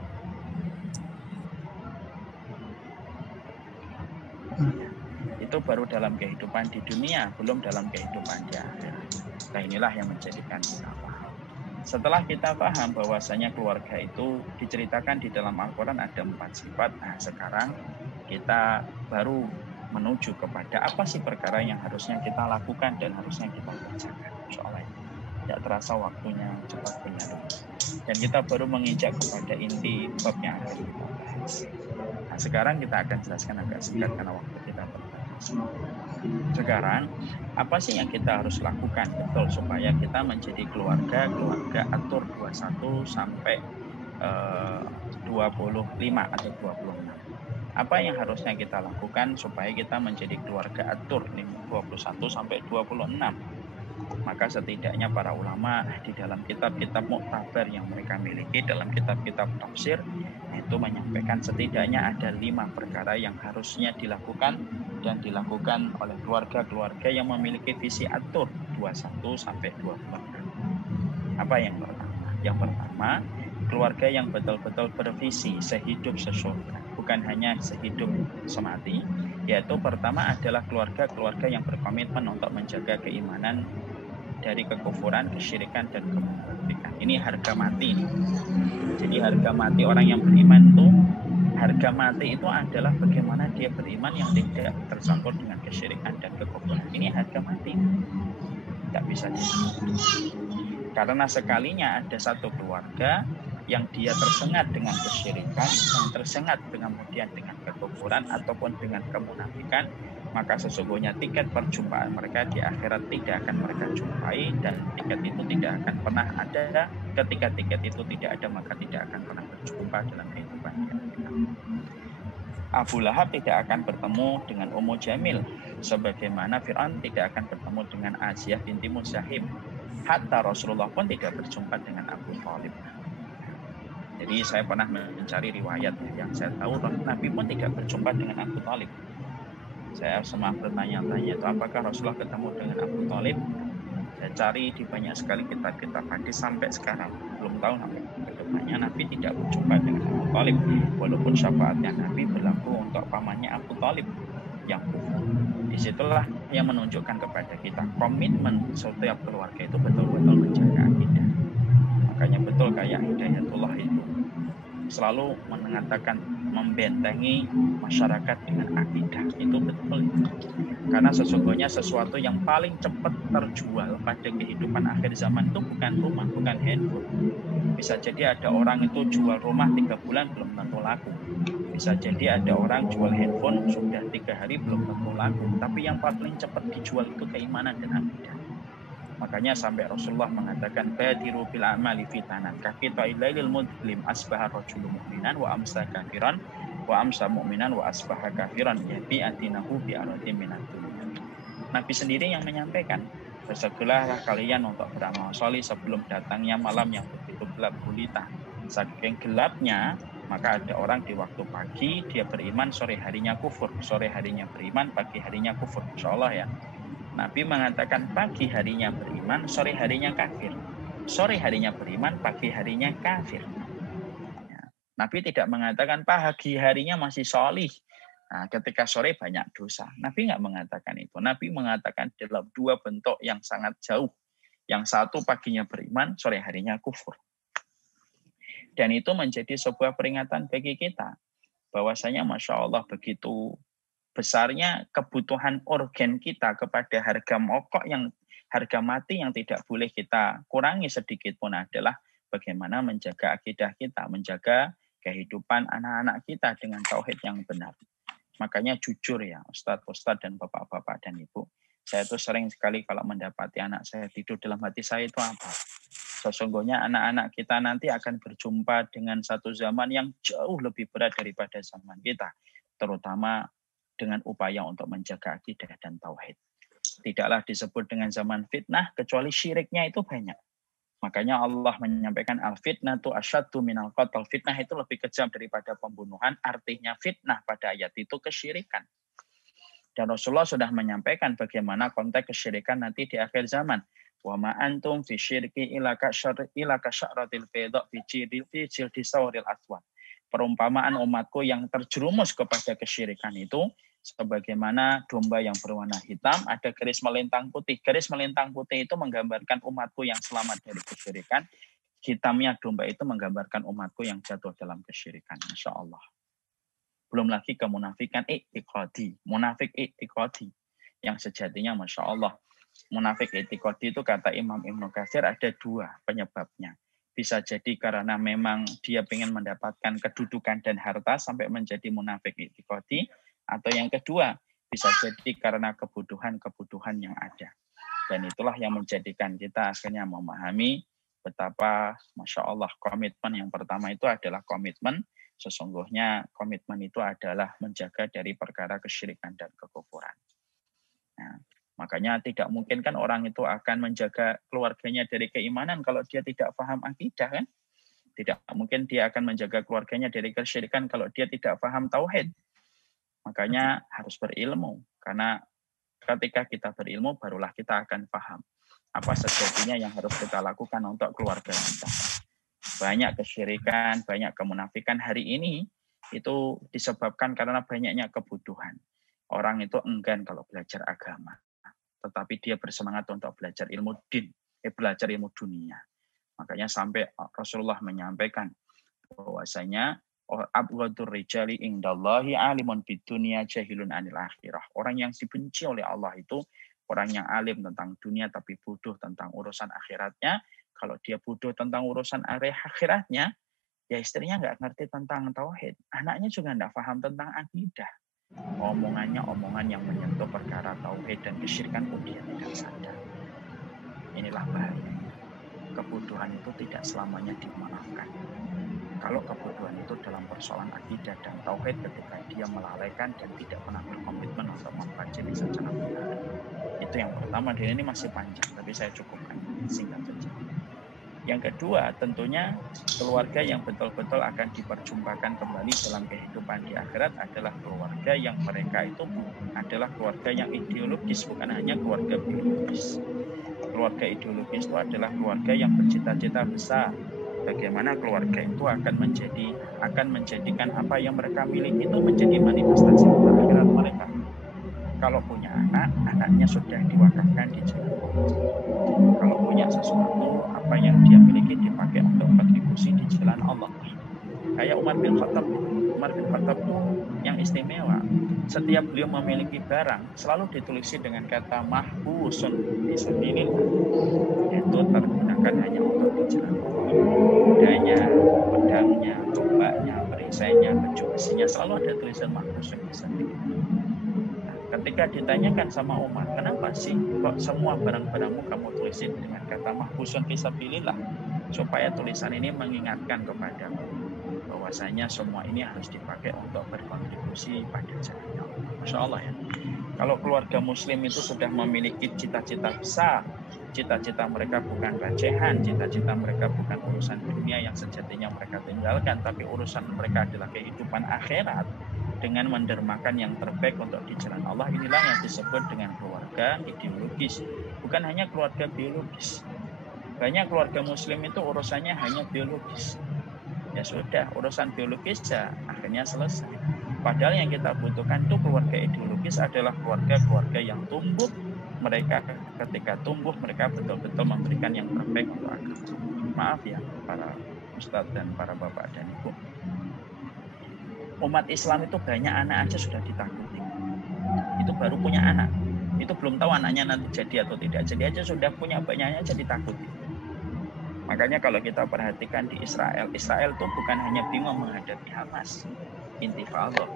Itu baru dalam kehidupan di dunia, belum dalam kehidupan di akhirat. Nah, inilah yang menjadikan kita paham. Setelah kita paham bahwasanya keluarga itu diceritakan di dalam Al-Quran ada 4 sifat. Nah, sekarang kita baru menuju kepada apa sih perkara yang harusnya kita lakukan dan harusnya kita kerjakan. Soalnya tidak terasa waktunya cepat berlalu. Dan kita baru menginjak kepada inti bab yang akan kita bahas. Nah, sekarang kita akan jelaskan agak singkat karena waktu kita terbatas. Sekarang, apa sih yang kita harus lakukan betul supaya kita menjadi keluarga atur 21 sampai 25 atau 26. Apa yang harusnya kita lakukan supaya kita menjadi keluarga atur 21 sampai 26? Maka setidaknya para ulama di dalam kitab-kitab muktabar yang mereka miliki, dalam kitab-kitab tafsir, itu menyampaikan setidaknya ada 5 perkara yang harusnya dilakukan dan dilakukan oleh keluarga-keluarga yang memiliki visi atur 21 sampai 26. Apa yang pertama? Yang pertama, keluarga yang betul-betul bervisi sehidup sesurga, bukan hanya sehidup semati, yaitu pertama adalah keluarga-keluarga yang berkomitmen untuk menjaga keimanan dari kekufuran, kesyirikan, dan kemunafikan. Ini harga mati. Jadi harga mati orang yang beriman itu, harga mati itu adalah bagaimana dia beriman yang tidak tercampur dengan kesyirikan dan kekufuran. Ini harga mati. Tidak bisa dilakukan. Karena sekalinya ada satu keluarga yang dia tersengat dengan kesyirikan, yang tersengat kemudian dengan kekufuran ataupun dengan kemunafikan, maka sesungguhnya tiket perjumpaan mereka di akhirat tidak akan mereka jumpai, dan tiket itu tidak akan pernah ada. Ketika tiket itu tidak ada, maka tidak akan pernah berjumpa dalam kehidupan di akhirat. Abu Lahab tidak akan bertemu dengan Ummu Jamil, sebagaimana Fir'aun tidak akan bertemu dengan Asiyah binti Muzahim. Hatta Rasulullah pun tidak berjumpa dengan Abu Thalib. Jadi saya pernah mencari riwayat yang saya tahu Nabi pun tidak berjumpa dengan Abu Thalib. Saya semua bertanya-tanya itu apakah Rasulullah ketemu dengan Abu Thalib? Saya cari di banyak sekali kitab-kitab hadis sampai sekarang belum tahu sampai kedepannya Nabi tidak berjumpa dengan Abu Thalib, walaupun syafaatnya Nabi berlaku untuk pamannya Abu Thalib yang kufur. Disitulah yang menunjukkan kepada kita komitmen setiap keluarga itu betul-betul menjaga akidah. Makanya betul kayak Hidayatullah itu selalu mengatakan membentengi masyarakat dengan akidah, itu betul. Karena sesungguhnya sesuatu yang paling cepat terjual pada kehidupan akhir zaman itu bukan rumah, bukan handphone. Bisa jadi ada orang itu jual rumah 3 bulan belum tentu laku. Bisa jadi ada orang jual handphone sudah 3 hari belum tentu laku. Tapi yang paling cepat dijual itu keimanan dan akidah. Makanya sampai Rasulullah mengatakan badiru bil amali fitanan kaqita ilailil mudlim asbaha rajulu mu'minan wa amsa kafiran wa amsa mu'minan wa asbaha kafiran yabi atinahu bi aradi minad dunya. Nabi sendiri yang menyampaikan, bersegeralah kalian untuk beramal soleh sebelum datangnya malam yang begitu gelap gulita. Saking gelapnya, maka ada orang di waktu pagi dia beriman, sore harinya kufur, sore harinya beriman, pagi harinya kufur. Insya Allah ya. Nabi mengatakan pagi harinya beriman, sore harinya kafir. Sore harinya beriman, pagi harinya kafir. Nabi tidak mengatakan pagi harinya masih solih. Nah, ketika sore banyak dosa. Nabi nggak mengatakan itu. Nabi mengatakan dalam 2 bentuk yang sangat jauh. Yang satu paginya beriman, sore harinya kufur. Dan itu menjadi sebuah peringatan bagi kita. Bahwasanya Masya Allah begitu besarnya kebutuhan organ kita kepada harga mokok yang harga mati yang tidak boleh kita kurangi sedikit pun adalah bagaimana menjaga akidah kita, menjaga kehidupan anak-anak kita dengan tauhid yang benar. Makanya jujur ya Ustadz dan bapak-bapak dan ibu, saya tuh sering sekali kalau mendapati anak saya tidur dalam hati saya itu apa? Sesungguhnya anak-anak kita nanti akan berjumpa dengan satu zaman yang jauh lebih berat daripada zaman kita, terutama dengan upaya untuk menjaga akidah dan tauhid. Tidaklah disebut dengan zaman fitnah, kecuali syiriknya itu banyak. Makanya Allah menyampaikan al-fitnatu asyaddu minal qatl. Fitnah itu lebih kejam daripada pembunuhan. Artinya fitnah pada ayat itu kesyirikan. Dan Rasulullah sudah menyampaikan bagaimana konteks kesyirikan nanti di akhir zaman. Wa ma antum fi syirki ila kasyaratil bayda fi jildi sawril aswad. Perumpamaan umatku yang terjerumus kepada kesyirikan itu sebagaimana domba yang berwarna hitam, ada garis melintang putih. Garis melintang putih itu menggambarkan umatku yang selamat dari kesyirikan. Hitamnya domba itu menggambarkan umatku yang jatuh dalam kesyirikan. Insya Allah. Belum lagi kemunafikan i'tiqadi. Munafik i'tiqadi. Yang sejatinya Masya Allah. Munafik i'tiqadi itu kata Imam Ibnu Katsir ada 2 penyebabnya. Bisa jadi karena memang dia ingin mendapatkan kedudukan dan harta sampai menjadi munafik i'tiqadi. Atau yang kedua, bisa jadi karena kebutuhan-kebutuhan yang ada. Dan itulah yang menjadikan kita akhirnya memahami betapa Masya Allah komitmen yang pertama itu adalah komitmen. Sesungguhnya komitmen itu adalah menjaga dari perkara kesyirikan dan kekufuran. Nah, makanya tidak mungkin kan orang itu akan menjaga keluarganya dari keimanan kalau dia tidak paham akidah kan. Tidak mungkin dia akan menjaga keluarganya dari kesyirikan kalau dia tidak paham tauhid. Makanya harus berilmu, karena ketika kita berilmu barulah kita akan paham apa sejatinya yang harus kita lakukan untuk keluarga kita. Banyak kesyirikan, banyak kemunafikan hari ini itu disebabkan karena banyaknya kebutuhan. Orang itu enggan kalau belajar agama, tetapi dia bersemangat untuk belajar ilmu belajar ilmu dunia. Makanya sampai Rasulullah menyampaikan bahwasanya abghadur rijali indallahi alimun bidunya jahilun anil akhirah. Orang yang dibenci oleh Allah itu orang yang alim tentang dunia tapi bodoh tentang urusan akhiratnya. Kalau dia bodoh tentang urusan akhiratnya, ya istrinya nggak ngerti tentang tauhid, anaknya juga nggak paham tentang akidah. Omongannya omongan yang menyentuh perkara tauhid dan kesyirikan pun dia tidak sadar. Inilah bahaya. Kebodohan itu tidak selamanya dimaafkan. Kalau kebodohan itu dalam persoalan akidah dan tauhid ketika dia melalaikan dan tidak pernah berkomitmen untuk mempelajari secara benar. Itu yang pertama, dan ini masih panjang, tapi saya cukupkan singkat saja. Yang kedua, tentunya keluarga yang betul-betul akan diperjumpakan kembali dalam kehidupan di akhirat adalah keluarga yang mereka itu adalah keluarga yang ideologis, bukan hanya keluarga biologis. Keluarga ideologis itu adalah keluarga yang bercita-cita besar. Bagaimana keluarga itu akan menjadikan apa yang mereka miliki itu menjadi manifestasi untuk akhirat mereka. Kalau punya anak, anaknya sudah diwakafkan di jalan Allah. Kalau punya sesuatu, apa yang dia miliki dipakai untuk kontribusi di jalan Allah. Kayak Umar bin Khattab yang istimewa. Setiap beliau memiliki barang, selalu ditulisi dengan kata mahbusun fisabilillah. Itu tergunakan hanya untuk di jalan Allah. Kudanya, pedangnya, tombaknya, perisainya, baju besinya, selalu ada tulisan mahbusun fisabilillah. Ketika ditanyakan sama Umar, kenapa sih kok semua barang-barangmu kamu tulisin dengan kata mahbusun fisabilillah? Supaya tulisan ini mengingatkan kepadamu bahwasanya semua ini harus dipakai untuk berkontribusi pada jalan Allah. Masya Allah ya. Kalau keluarga muslim itu sudah memiliki cita-cita besar, cita-cita mereka bukan recehan, cita-cita mereka bukan urusan dunia yang sejatinya mereka tinggalkan, tapi urusan mereka adalah kehidupan akhirat, dengan mendermakan yang terbaik untuk di jalan Allah. Inilah yang disebut dengan keluarga ideologis, bukan hanya keluarga biologis. Banyak keluarga muslim itu urusannya hanya biologis. Ya sudah, urusan biologis ya akhirnya selesai. Padahal yang kita butuhkan itu keluarga ideologis adalah keluarga-keluarga yang tumbuh. Mereka ketika tumbuh, mereka betul-betul memberikan yang terbaik untuk agama. Maaf ya para ustadz dan para bapak dan ibu. Umat Islam itu banyak anak aja sudah ditakuti. Itu baru punya anak. Itu belum tahu anaknya nanti jadi atau tidak. Jadi aja sudah punya banyaknya aja ditakuti. Makanya kalau kita perhatikan di Israel itu bukan hanya bingung menghadapi Hamas, intifada.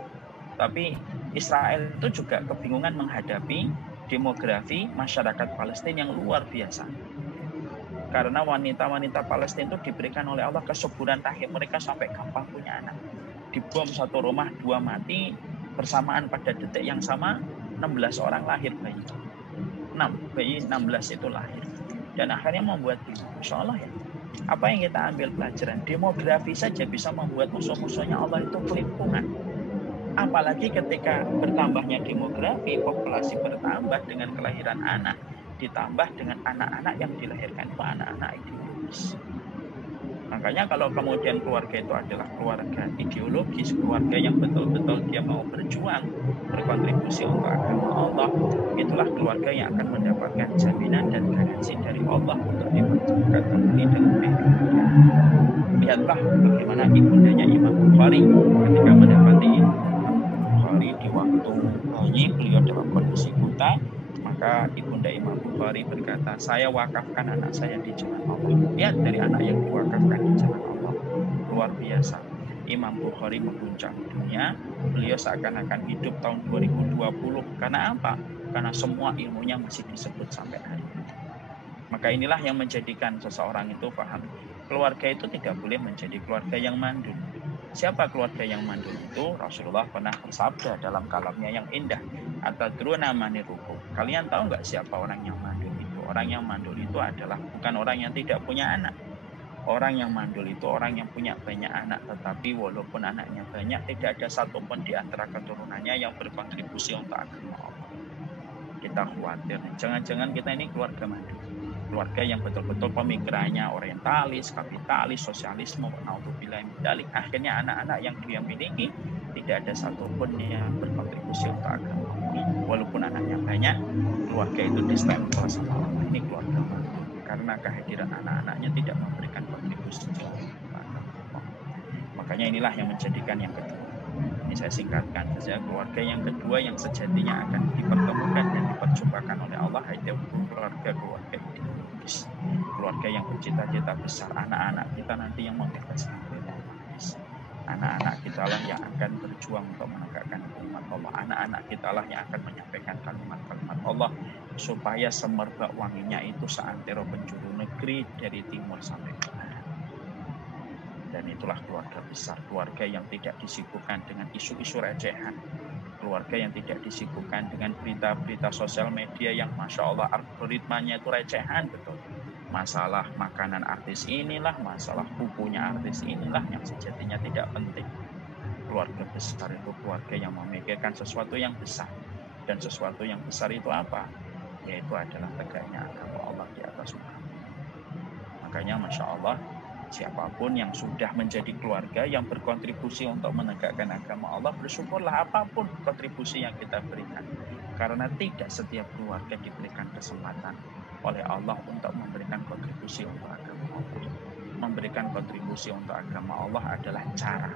Tapi Israel itu juga kebingungan menghadapi demografi masyarakat Palestina yang luar biasa. Karena wanita-wanita Palestina itu diberikan oleh Allah kesuburan rahim mereka sampai gampang punya anak. Dibom satu rumah, 2 mati, bersamaan pada detik yang sama 16 orang lahir bayi. 16 itu lahir. Dan akhirnya membuat bingung. Masya Allah ya. Apa yang kita ambil pelajaran? Demografi saja bisa membuat musuh-musuhnya Allah itu kelimpungan. Apalagi ketika bertambahnya demografi, populasi bertambah dengan kelahiran anak, ditambah dengan anak-anak yang dilahirkan itu anak-anak ideologis. Makanya kalau kemudian keluarga itu adalah keluarga ideologis, keluarga yang betul-betul dia mau berjuang, berkontribusi untuk agama Allah, itulah keluarga yang akan mendapatkan jaminan dan garansi dari Allah untuk dipertemukan kembali dengan kehidupan. Lihatlah bagaimana ibundanya Imam Bukhari ketika mendapati Imam Bukhari di waktu bayi, beliau dalam kondisi buta. Maka ibunda Imam Bukhari berkata, saya wakafkan anak saya di jalan Allah. Lihat dari anak yang diwakafkan di jalan Allah. Luar biasa. Imam Bukhari mengguncang dunia. Beliau seakan-akan hidup tahun 2020. Karena apa? Karena semua ilmunya masih disebut sampai hari ini. Maka inilah yang menjadikan seseorang itu paham. Keluarga itu tidak boleh menjadi keluarga yang mandul. Siapa keluarga yang mandul itu? Rasulullah pernah bersabda dalam kalamnya yang indah. Atadruna manir ruku. Kalian tahu nggak siapa orang yang mandul itu? Orang yang mandul itu adalah bukan orang yang tidak punya anak. Orang yang mandul itu orang yang punya banyak anak. Tetapi walaupun anaknya banyak, tidak ada satupun di antara keturunannya yang berkontribusi untuk agama Allah. Kita khawatir. Jangan-jangan kita ini keluarga mandul. Keluarga yang betul-betul pemikirannya orientalis, kapitalis, sosialisme, naudzubillah min dzalik. Akhirnya anak-anak yang dia miliki tidak ada satupun yang berkontribusi untuk agama Allah. Walaupun anaknya banyak, keluarga itu distempel sama Allah. Ini keluarga mandul. Karena kehadiran anak-anaknya tidak memberikan kontribusi untuk agama Allah. Makanya inilah yang menjadikan yang kedua. Ini saya singkatkan saja. Keluarga yang kedua yang sejatinya akan dipertemukan dan diperjumpakan oleh Allah adalah keluarga ideologis. Keluarga yang bercita-cita besar, anak-anak kita nanti yang membebaskan kita. Anak-anak kita lah yang akan berjuang untuk menegakkan kalimat Allah. Anak-anak kita lah yang akan menyampaikan kalimat-kalimat Allah supaya semerbak wanginya itu seantero penjuru negeri dari timur sampai ke barat. Dan itulah keluarga besar, keluarga yang tidak disibukkan dengan isu-isu recehan, keluarga yang tidak disibukkan dengan berita-berita sosial media yang Masya Allah algoritmanya itu recehan betul. Masalah makanan artis inilah, masalah bukunya artis inilah yang sejatinya tidak penting. Keluarga besar itu keluarga yang memikirkan sesuatu yang besar. Dan sesuatu yang besar itu apa? Yaitu adalah tegaknya agama Allah di atas muka. Makanya Masya Allah, siapapun yang sudah menjadi keluarga yang berkontribusi untuk menegakkan agama Allah, bersyukurlah apapun kontribusi yang kita berikan. Karena tidak setiap keluarga diberikan kesempatan oleh Allah untuk memberikan kontribusi untuk agama Allah. Memberikan kontribusi untuk agama Allah adalah cara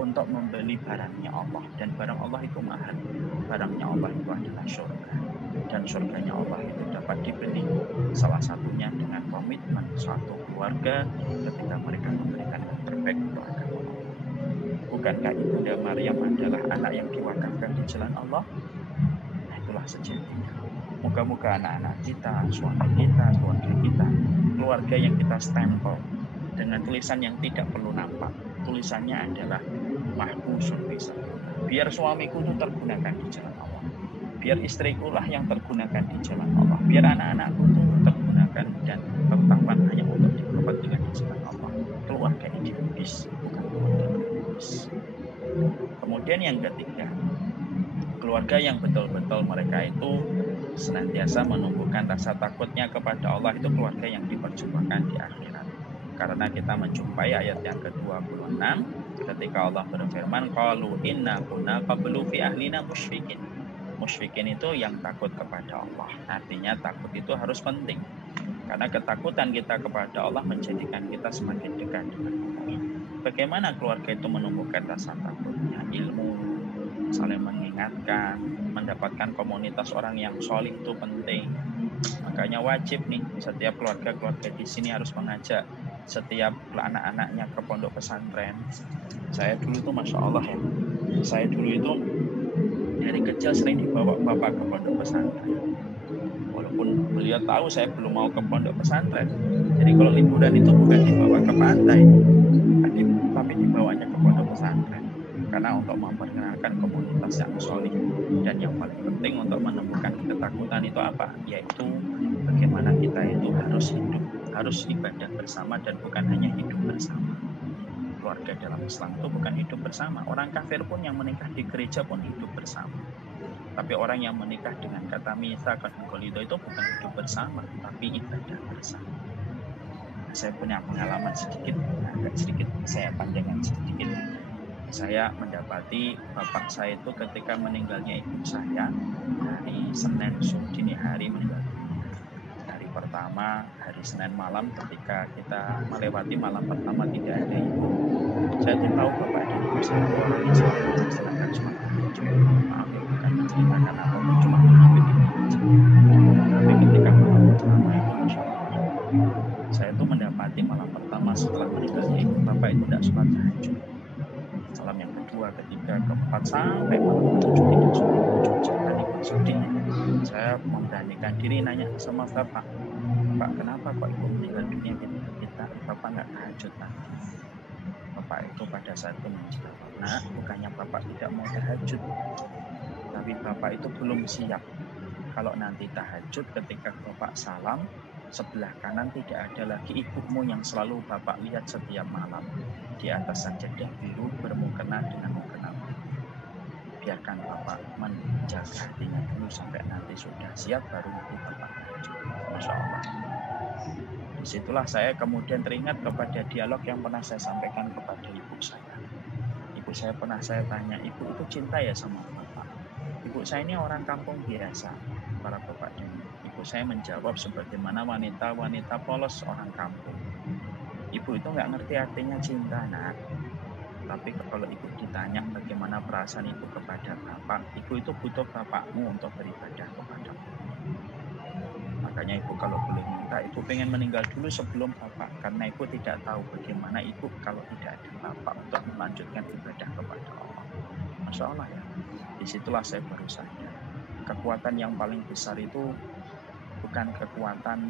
untuk membeli barangnya Allah. Dan barang Allah itu mahal. Barangnya Allah itu adalah surga. Dan surganya Allah itu dapat dibeli. Salah satunya dengan komitmen suatu keluarga ketika mereka memberikan yang terbaik untuk agama Allah. Bukankah Ibunda Maryam adalah anak yang diwakafkan di jalan Allah? Nah, itulah sejatinya. Moga-moga anak-anak kita, suami kita, keluarga kita, keluarga yang kita stempel dengan tulisan yang tidak perlu nampak. Tulisannya adalah mahfusun bisa. Biar suamiku itu tergunakan di jalan Allah. Biar istriku lah yang tergunakan di jalan Allah. Biar anak-anakku itu tergunakan dan tertapan hanya untuk kepentingan di jalan Allah. Keluarga ideologis, bukan keluarga ideologis. Kemudian yang ketiga, keluarga yang betul-betul mereka itu senantiasa menumbuhkan rasa takutnya kepada Allah, itu keluarga yang diperjuangkan di akhirat. Karena kita menjumpai ayat yang ke-26 ketika Allah berfirman, qalu inna kunna qablu fi ahlina musyfikin. Musyfikin itu yang takut kepada Allah. Artinya takut itu harus penting. Karena ketakutan kita kepada Allah menjadikan kita semakin dekat dengan Allah. Bagaimana keluarga itu menumbuhkan rasa takutnya? Ilmu, saling mengingatkan, mendapatkan komunitas orang yang solih itu penting. Makanya wajib nih setiap keluarga di sini harus mengajak setiap anak-anaknya ke pondok pesantren. Saya dulu itu Masya Allah ya, saya dulu itu dari kecil sering dibawa bapak ke pondok pesantren. Walaupun beliau tahu saya belum mau ke pondok pesantren. Jadi kalau liburan itu bukan dibawa ke pantai, tapi dibawanya ke pondok pesantren. Karena untuk memperkenalkan komunitas yang solid. Dan yang paling penting untuk menemukan ketakutan itu apa? Yaitu bagaimana kita itu harus hidup, harus ibadah bersama dan bukan hanya hidup bersama. Keluarga dalam Islam itu bukan hidup bersama. Orang kafir pun yang menikah di gereja pun hidup bersama. Tapi orang yang menikah dengan kata mitsaqan qalido itu bukan hidup bersama, tapi ibadah bersama. Saya punya pengalaman sedikit, agak sedikit saya panjangkan sedikit. Saya mendapati bapak saya itu ketika meninggalnya ibu saya hari Senin dini hari meninggal. Hari pertama, hari Senin malam ketika kita melewati malam pertama tidak ada ibu. Saya tuh tahu bapak dan ibu saya itu orang yang selalu melaksanakan sholat tahajud. Maaf ya, bukan menceritakan apapun, cuma mengambil itu. Tapi ketika malam pertama itu Masya Allah, saya tuh mendapati malam pertama setelah meninggalnya ibu bapak itu tidak sholat tahajud. Malam yang kedua, ketiga, keempat, sampai malam ketujuh tidak sholat tahajud. Tadi sedihnya saya memberanikan diri nanya sama bapak, Pak, kenapa kok ibu meninggal dunia kita bapak nggak tahajud nanti? Bapak itu pada saat itu menjawab, nak, bukannya bapak tidak mau tahajud, tapi bapak itu belum siap. Kalau nanti tahajud ketika bapak salam, sebelah kanan tidak ada lagi ibumu yang selalu bapak lihat setiap malam di atas sajadah biru bermukena dengan mukena. Biarkan bapak menjaga hatinya dulu sampai nanti sudah siap baru ibu bapak tahajud. Masya Allah. Disitulah saya kemudian teringat kepada dialog yang pernah saya sampaikan kepada ibu saya. Ibu saya pernah saya tanya, ibu itu cinta ya sama bapak? Ibu saya ini orang kampung biasa, para bapak dan ibu saya menjawab sebagaimana wanita-wanita polos orang kampung. Ibu itu nggak ngerti artinya cinta, nak. Tapi kalau ibu ditanya bagaimana perasaan ibu kepada bapak, ibu itu butuh bapakmu untuk beribadah kepadamu. Maka Makanya ibu kalau boleh minta, ibu pengen meninggal dulu sebelum bapak, karena ibu tidak tahu bagaimana ibu kalau tidak ada bapak untuk melanjutkan ibadah kepada Allah. Masya Allah ya, disitulah saya baru sadar. Kekuatan yang paling besar itu bukan kekuatan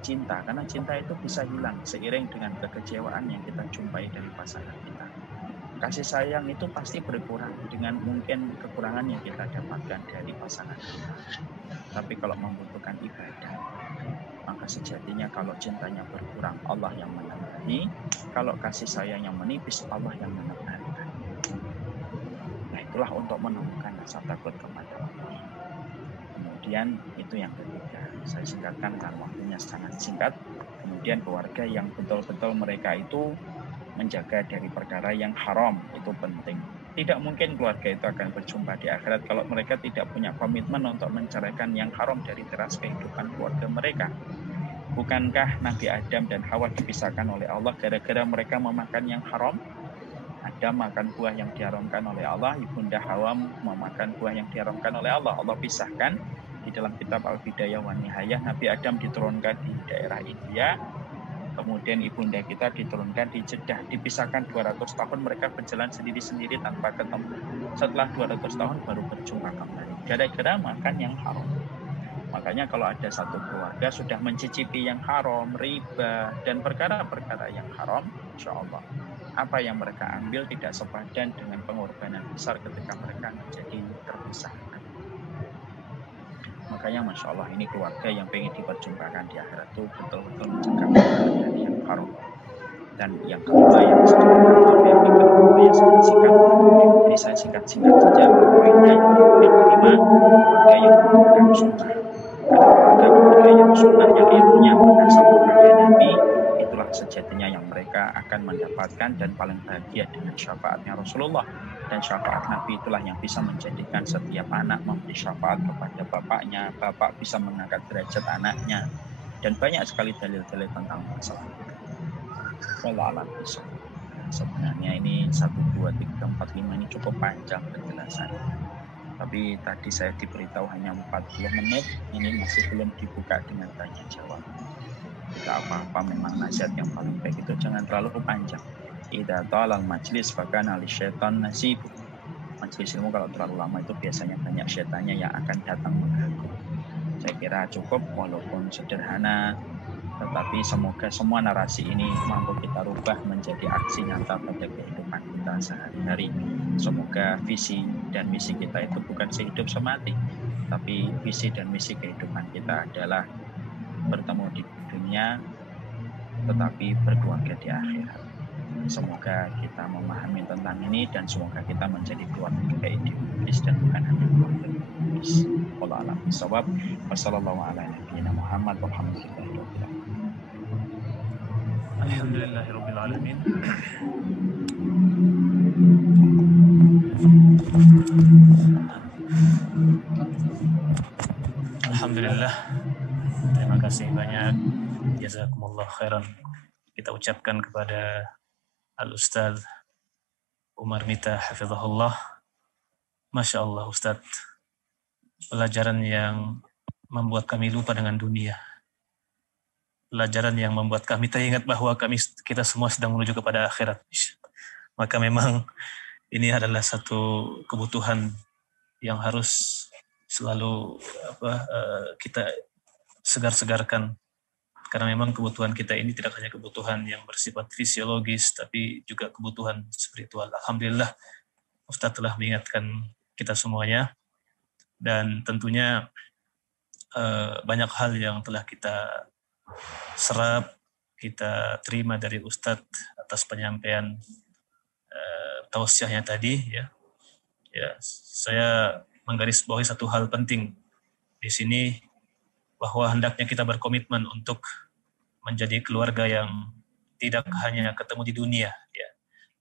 cinta, karena cinta itu bisa hilang seiring dengan kekecewaan yang kita jumpai dari pasangan kita. Kasih sayang itu pasti berkurang dengan mungkin kekurangan yang kita dapatkan dari pasangan kita. Tapi kalau membutuhkan ibadah, maka sejatinya kalau cintanya berkurang, Allah yang menambahi. Kalau kasih sayang yang menipis, Allah yang menambahkan. Nah, itulah untuk menemukan rasa takut kepada Allah. Kemudian itu yang ketiga, saya singkatkan karena waktunya sangat singkat. Kemudian keluarga yang betul-betul mereka itu menjaga dari perkara yang haram, itu penting. Tidak mungkin keluarga itu akan berjumpa di akhirat kalau mereka tidak punya komitmen untuk menceraikan yang haram dari teras kehidupan keluarga mereka. Bukankah Nabi Adam dan Hawa dipisahkan oleh Allah gara-gara mereka memakan yang haram? Adam makan buah yang diharamkan oleh Allah, Ibunda Hawa memakan buah yang diharamkan oleh Allah. Allah pisahkan di dalam kitab Al-Bidayah wa Nihayah. Nabi Adam diturunkan di daerah India, kemudian ibunda kita diturunkan di Jeddah, dipisahkan 200 tahun, mereka berjalan sendiri-sendiri tanpa ketemu. Setelah 200 tahun baru berjumpa kembali, gara-gara makan yang haram. Makanya kalau ada satu keluarga sudah mencicipi yang haram, riba, dan perkara-perkara yang haram, insya Allah apa yang mereka ambil tidak sepadan dengan pengorbanan besar ketika mereka menjadi terpisahkan. Makanya Masya Allah ini keluarga yang pengen diperjumpakan di akhirat itu betul-betul menjaga dari yang haram. Dan yang kedua yang yang sangat singkat, jadi saya singkat-singkat saja poinnya. Yang kelima, keluarga yang memegang sunnah. Keluarga yang sunnah yang ilmunya berdasar kepada Nabi, itulah sejatinya yang mereka akan mendapatkan dan paling bahagia dengan syafaatnya Rasulullah. Dan syafaat Nabi itulah yang bisa menjadikan setiap anak memberi syafaat kepada bapaknya, bapak bisa mengangkat derajat anaknya, dan banyak sekali dalil-dalil tentang masalah itu. Wallahu a'lam bishawab. Sebenarnya ini 1, 2, 3, 4, 5 ini cukup panjang penjelasannya. Tapi tadi saya diberitahu hanya 40 menit, ini masih belum dibuka dengan tanya jawab. Tidak apa-apa, memang nasihat yang paling baik itu jangan terlalu panjang. Idza talal majlis fakana lisyaitan nasib. Majlis ilmu kalau terlalu lama itu biasanya banyak syaitannya yang akan datang mengganggu. Saya kira cukup walaupun sederhana, tetapi semoga semua narasi ini mampu kita rubah menjadi aksi nyata pada kehidupan kita sehari-hari. Semoga visi dan misi kita itu bukan sehidup semati, tapi visi dan misi kehidupan kita adalah bertemu di dunia, tetapi berkeluarga di akhirat. Semoga kita memahami tentang ini dan semoga kita menjadi keluarga ideologis dan bukan hanya keluarga ideologis. Wallahu a'lam bishawab. Wassallallahu ala nabiyyina Muhammad walhamdulillahirabbil alamin. Alhamdulillahirabbil alamin. Alhamdulillah. Terima kasih banyak. Jazakumullah khairan. Kita ucapkan kepada Al-Ustadz Umar Mita hafizahullah. Masya Allah Ustadz, pelajaran yang membuat kami lupa dengan dunia. Pelajaran yang membuat kami teringat bahwa kita semua sedang menuju kepada akhirat. Maka memang ini adalah satu kebutuhan yang harus selalu kita segar-segarkan. Karena memang kebutuhan kita ini tidak hanya kebutuhan yang bersifat fisiologis, tapi juga kebutuhan spiritual. Alhamdulillah, Ustadz telah mengingatkan kita semuanya. Dan tentunya banyak hal yang telah kita serap, kita terima dari Ustadz atas penyampaian tausiahnya tadi. Ya, saya menggarisbawahi satu hal penting di sini, bahwa hendaknya kita berkomitmen untuk menjadi keluarga yang tidak hanya ketemu di dunia, ya,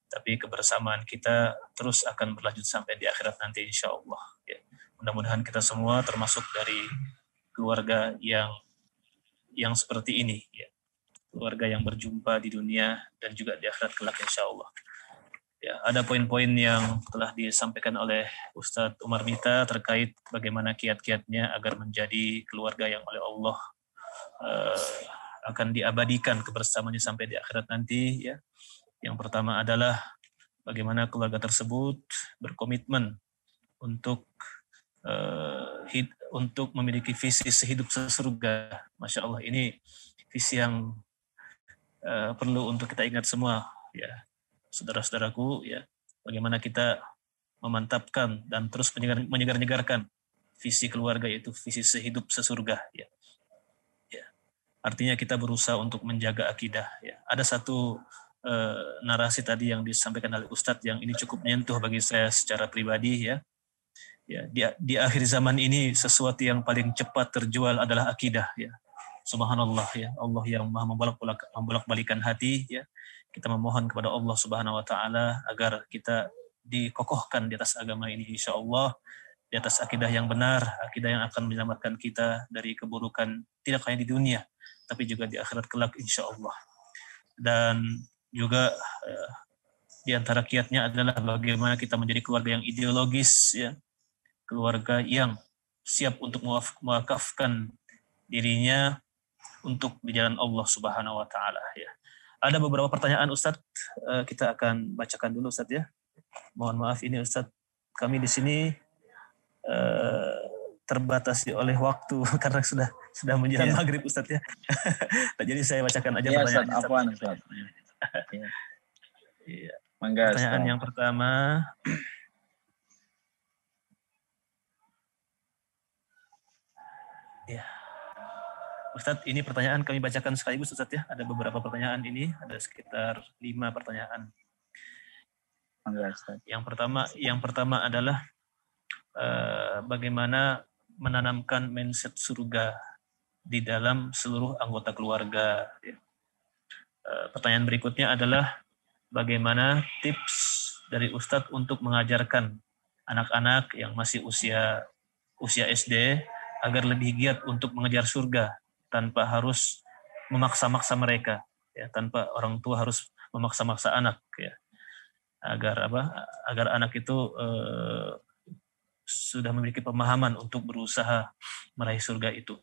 tapi kebersamaan kita terus akan berlanjut sampai di akhirat nanti, insya Allah. Ya. Mudah-mudahan kita semua termasuk dari keluarga yang seperti ini, ya. Keluarga yang berjumpa di dunia dan juga di akhirat kelak, insya Allah. Ya, ada poin-poin yang telah disampaikan oleh Ustadz Umar Mita terkait bagaimana kiat-kiatnya agar menjadi keluarga yang oleh Allah akan diabadikan kebersamaannya sampai di akhirat nanti ya. Yang pertama adalah bagaimana keluarga tersebut berkomitmen untuk untuk memiliki visi sehidup sesurga. Masya Allah, ini visi yang perlu untuk kita ingat semua ya, saudara-saudaraku ya. Bagaimana kita memantapkan dan terus menyegar-nyegarkan visi keluarga, yaitu visi sehidup sesurga ya. Artinya kita berusaha untuk menjaga akidah. Ya. Ada satu narasi tadi yang disampaikan oleh Ustadz yang ini cukup menyentuh bagi saya secara pribadi ya. Ya, di akhir zaman ini sesuatu yang paling cepat terjual adalah akidah ya. Subhanallah ya, Allah yang Maha membolak-balikan hati ya. Kita memohon kepada Allah Subhanahu wa taala agar kita dikokohkan di atas agama ini insyaallah, di atas akidah yang benar, akidah yang akan menyelamatkan kita dari keburukan tidak hanya di dunia tapi juga di akhirat kelak insyaallah. Dan juga di antara kiatnya adalah bagaimana kita menjadi keluarga yang ideologis ya, keluarga yang siap untuk mewakafkan dirinya untuk di jalan Allah Subhanahu wa taala ya. Ada beberapa pertanyaan Ustadz, kita akan bacakan dulu Ustadz ya. Mohon maaf ini Ustadz, kami di sini terbatasi oleh waktu karena sudah menjelang maghrib Ustadz ya. Jadi saya bacakan aja pertanyaannya. Ustadz. Iya. Mangga, Pertanyaan Ustadz. yang pertama. Ya. Ustadz, ini pertanyaan kami bacakan sekaligus Ustadz ya. Ada beberapa pertanyaan ini, ada sekitar 5 pertanyaan. Mangga, Ustadz. Yang pertama adalah bagaimana menanamkan mindset surga di dalam seluruh anggota keluarga. Pertanyaan berikutnya adalah bagaimana tips dari Ustadz untuk mengajarkan anak-anak yang masih usia SD agar lebih giat untuk mengejar surga tanpa harus memaksa-maksa mereka, ya, tanpa orang tua harus memaksa-maksa anak, ya, agar anak itu sudah memiliki pemahaman untuk berusaha meraih surga itu.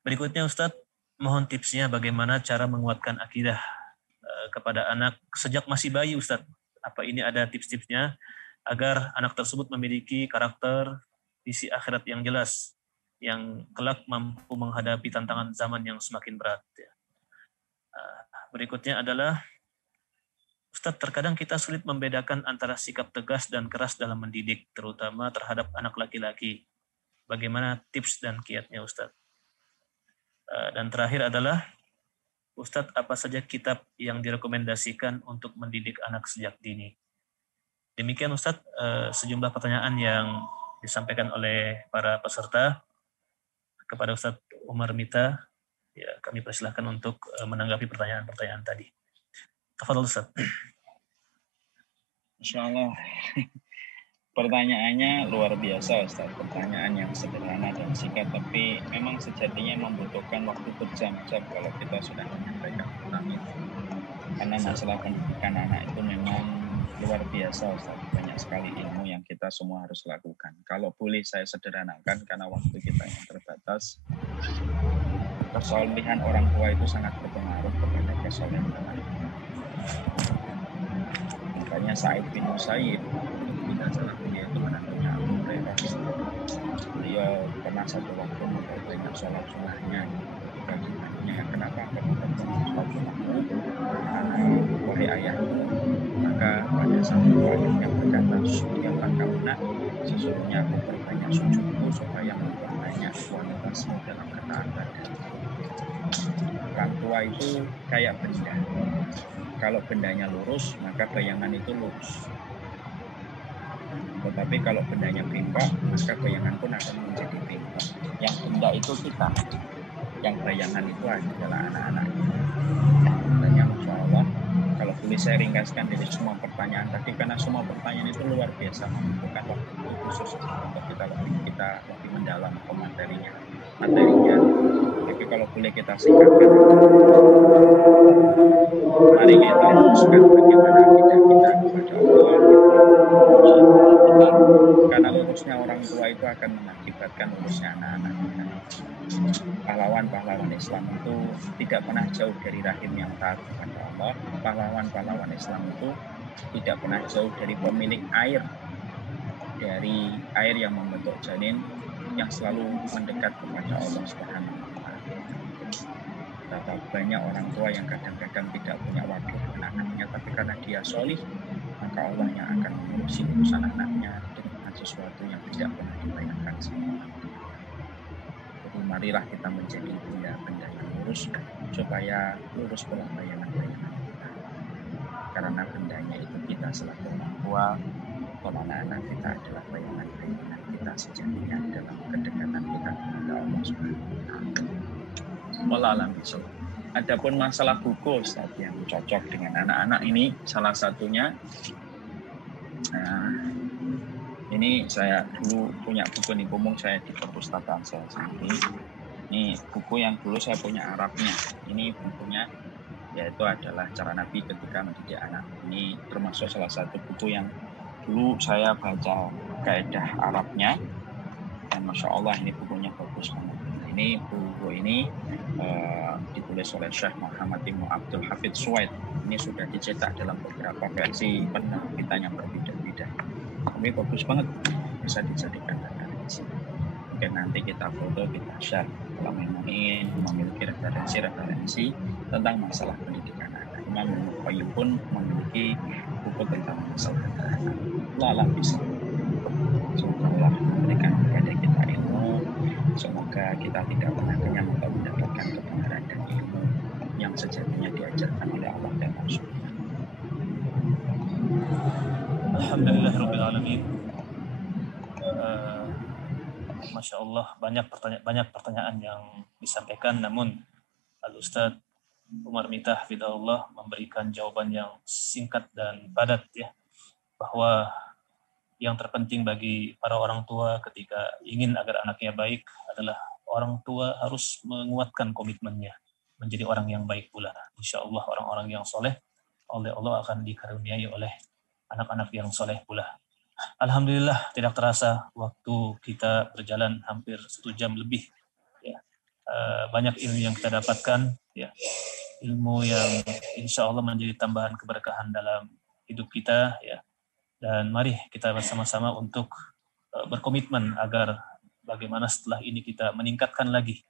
Berikutnya Ustadz, mohon tipsnya bagaimana cara menguatkan akidah kepada anak sejak masih bayi Ustadz. Apa ini ada tips-tipsnya agar anak tersebut memiliki karakter visi akhirat yang jelas, yang kelak mampu menghadapi tantangan zaman yang semakin berat. Berikutnya adalah Ustadz, terkadang kita sulit membedakan antara sikap tegas dan keras dalam mendidik, terutama terhadap anak laki-laki. Bagaimana tips dan kiatnya Ustadz? Dan terakhir adalah, Ustadz, apa saja kitab yang direkomendasikan untuk mendidik anak sejak dini? Demikian Ustadz, sejumlah pertanyaan yang disampaikan oleh para peserta kepada Ustadz Umar Mita. Ya, kami persilahkan untuk menanggapi pertanyaan-pertanyaan tadi. Tafadhol Ustaz. Insyaallah. Pertanyaannya luar biasa Ustaz. Pertanyaan yang sederhana dan singkat, tapi memang sejatinya membutuhkan waktu berjam-jam kalau kita sudah menyampaikan tentang itu. Karena masalah pendidikan anak itu memang luar biasa Ustaz. Banyak sekali ilmu yang kita semua harus lakukan. Kalau boleh saya sederhanakan karena waktu kita yang terbatas, kesolehan orang tua itu sangat berpengaruh kepada kesolehan anak. Makanya Sa'id bin Musayyib tidak salah beliau itu menantunya Abu Hurairah. Beliau pernah satu waktu memperbanyak sholat sunnahnya. Kenapa kamu memperbanyak sholat sunnahmu? Wahai ayahku, maka pada satu ayatnya berkata, "Setiapkan kamu nak, sesungguhnya aku perbanyak sujudku supaya memperbanyak kualitasmu dalam ketaatan." Orang tua itu kayak benda. Kalau bendanya lurus, maka bayangan itu lurus. Tetapi kalau bendanya bengkok, maka bayangan pun akan menjadi bengkok. Yang benda itu kita, yang bayangan itu adalah anak-anak. Makanya Masya Allah, kalau boleh saya ringkaskan dari semua pertanyaan tadi, karena semua pertanyaan itu luar biasa, membutuhkan waktu khusus untuk kita lebih mendalam ke materinya. Tapi kalau boleh kita singkatkan, mari kita teruskan bagaimana kita kepada Allah. karena lurusnya orang tua itu akan mengakibatkan lurusnya anak-anak kita. Pahlawan-pahlawan Islam itu tidak pernah jauh dari rahim yang taat kepada Allah. Pahlawan-pahlawan Islam itu tidak pernah jauh dari pemilik air, dari air yang membentuk janin yang selalu mendekat kepada Allah Subhanahu wa Ta'ala. Betapa banyak orang tua yang kadang-kadang tidak punya waktu dengan anaknya, tapi karena dia solih, maka Allah yang akan mengurusi urusan anaknya dengan sesuatu yang tidak pernah dibayangkan sama orang tua. Jadi marilah kita menjadi benda-benda yang lurus, supaya lurus pula bayangan-bayangan kita. Karena bendanya itu kita selaku orang tua, kalau anak-anak kita adalah bayangan-bayangan kita sejatinya dalam kedekatan kita kepada Allah Subhanahu wa Ta'ala. Wallahualam bishawab. Adapun masalah buku Ustaz yang cocok dengan anak-anak ini salah satunya, ini saya dulu punya buku nih, umum saya di perpustakaan saya sendiri. Ini buku yang dulu saya punya Arabnya. Ini bukunya yaitu adalah Cara Nabi Ketika Mendidik Anak. Ini termasuk salah satu buku yang dulu saya baca kaidah Arabnya, dan Masya Allah ini bukunya bagus banget. Ini buku ini ditulis oleh Syekh Muhammad Ibnu Abdul Hafidz Suwaid. Ini sudah dicetak dalam beberapa versi penerbitan yang berbeda-beda. Tapi bagus banget, bisa dijadikan referensi. Mungkin nanti kita foto, kita share kalau memang ingin memiliki referensi tentang masalah pendidikan anak. Imam Ibnu Qayyim pun memiliki buku tentang masalah anak. Allah bisa. Semoga Allah memberikan kepada kita ilmu. Semoga kita tidak pernah kenyang untuk mendapatkan kebenaran dan ilmu yang sejatinya diajarkan oleh Allah dan Rasul-Nya. Alhamdulillahirrahmanirrahim. Masya Allah, banyak pertanyaan yang disampaikan, namun Al-Ustadz Umar Mitah Hafidhahullah memberikan jawaban yang singkat dan padat, ya, bahwa yang terpenting bagi para orang tua ketika ingin agar anaknya baik adalah orang tua harus menguatkan komitmennya menjadi orang yang baik pula. Insya Allah orang-orang yang soleh oleh Allah akan dikaruniai oleh anak-anak yang soleh pula. Alhamdulillah, tidak terasa waktu kita berjalan hampir 1 jam lebih. Ya. Banyak ilmu yang kita dapatkan, ya. Ilmu yang insya Allah menjadi tambahan keberkahan dalam hidup kita, ya. Dan mari kita bersama-sama untuk berkomitmen agar bagaimana setelah ini kita meningkatkan lagi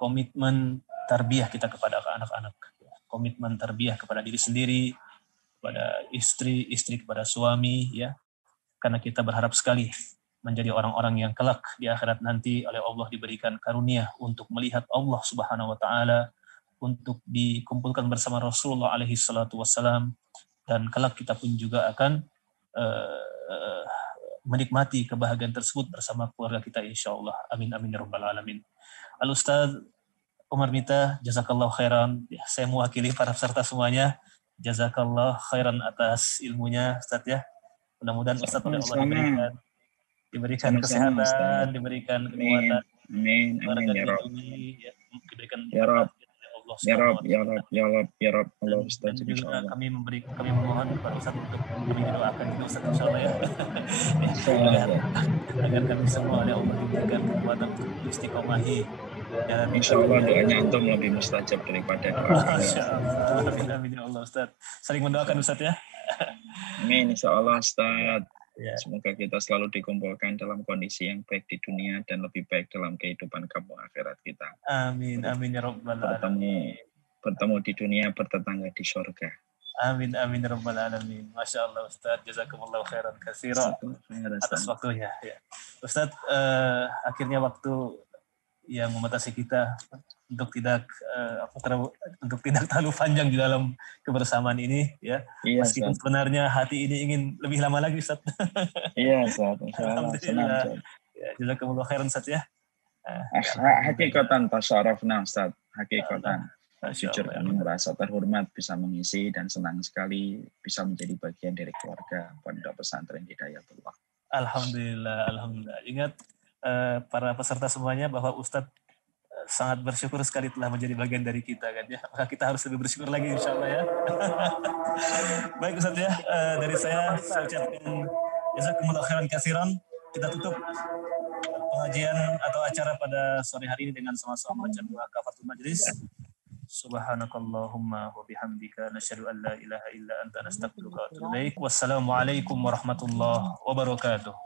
komitmen tarbiyah kita kepada anak-anak, komitmen tarbiyah kepada diri sendiri, kepada istri kepada suami, ya. Karena kita berharap sekali menjadi orang-orang yang kelak di akhirat nanti oleh Allah diberikan karunia untuk melihat Allah Subhanahu wa Ta'ala, untuk dikumpulkan bersama Rasulullah alaihi salatu wassalam, dan kelak kita pun juga akan menikmati kebahagiaan tersebut bersama keluarga kita insyaallah. Amin amin ya rabbal alamin. Al-Ustadz Umar Mitah, jazakallahu khairan. Ya, saya mewakili para peserta semuanya. Jazakallah khairan atas ilmunya, Ustadz, ya. Mudah-mudahan Ustadz oleh Allah diberikan kesehatan, Ustaz. Diberikan kekuatan, amin ya Rabb, diberikan ya Rabb, ya Rabb, ya Rabb, ya Rabb, ya Rabb. Allah Ustaz, dan juga kami memohon kepada Ustadz untuk kami didoakan juga Ustadz insyaallah, ya. Agar kami semua oleh Allah diberikan kekuatan untuk istiqomahi. Insyaallah doanya antum lebih mustajab daripada doa. Amin ya Allah Ustadz. Saling mendoakan Ustadz, ya. Amin insyaallah Ustadz. Ya. Semoga kita selalu dikumpulkan dalam kondisi yang baik di dunia dan lebih baik dalam kehidupan kamu akhirat kita. Amin amin ya rabbal alamin. Bertemu di dunia, bertetangga di surga. Amin amin ya rabbal alamin. Masya Allah Ustaz, jazakumullahu khairan katsiran atas waktunya, ya. Ustaz, akhirnya waktu yang membatasi kita untuk tidak terlalu panjang di dalam kebersamaan ini, ya. Iya, meskipun sebenarnya hati ini ingin lebih lama lagi, Ustaz. Iya, Ustaz. Alhamdulillah. Ya, jazakumullah khairan, Ustaz, ya. Hakikatan tasyarafna, Ustaz. Hakikatan. Jujur kami merasa terhormat bisa mengisi dan senang sekali bisa menjadi bagian dari keluarga Pondok Pesantren Hidayatullah. Alhamdulillah, alhamdulillah. Ingat para peserta semuanya bahwa Ustadz sangat bersyukur sekali telah menjadi bagian dari kita, kan, ya. Maka kita harus lebih bersyukur lagi insyaallah, ya. Baik Ustadz, ya, dari saya ucapkan Jazakumullah khairan katsiran. Kita tutup pengajian atau acara pada sore hari ini dengan sama-sama baca doa kafaratul majelis. Subhanakallahumma wa bihamdika nasyhadu an la ilaha illa anta nastaghfiruka wa atubu ilaik. Wassalamualaikum warahmatullahi wabarakatuh.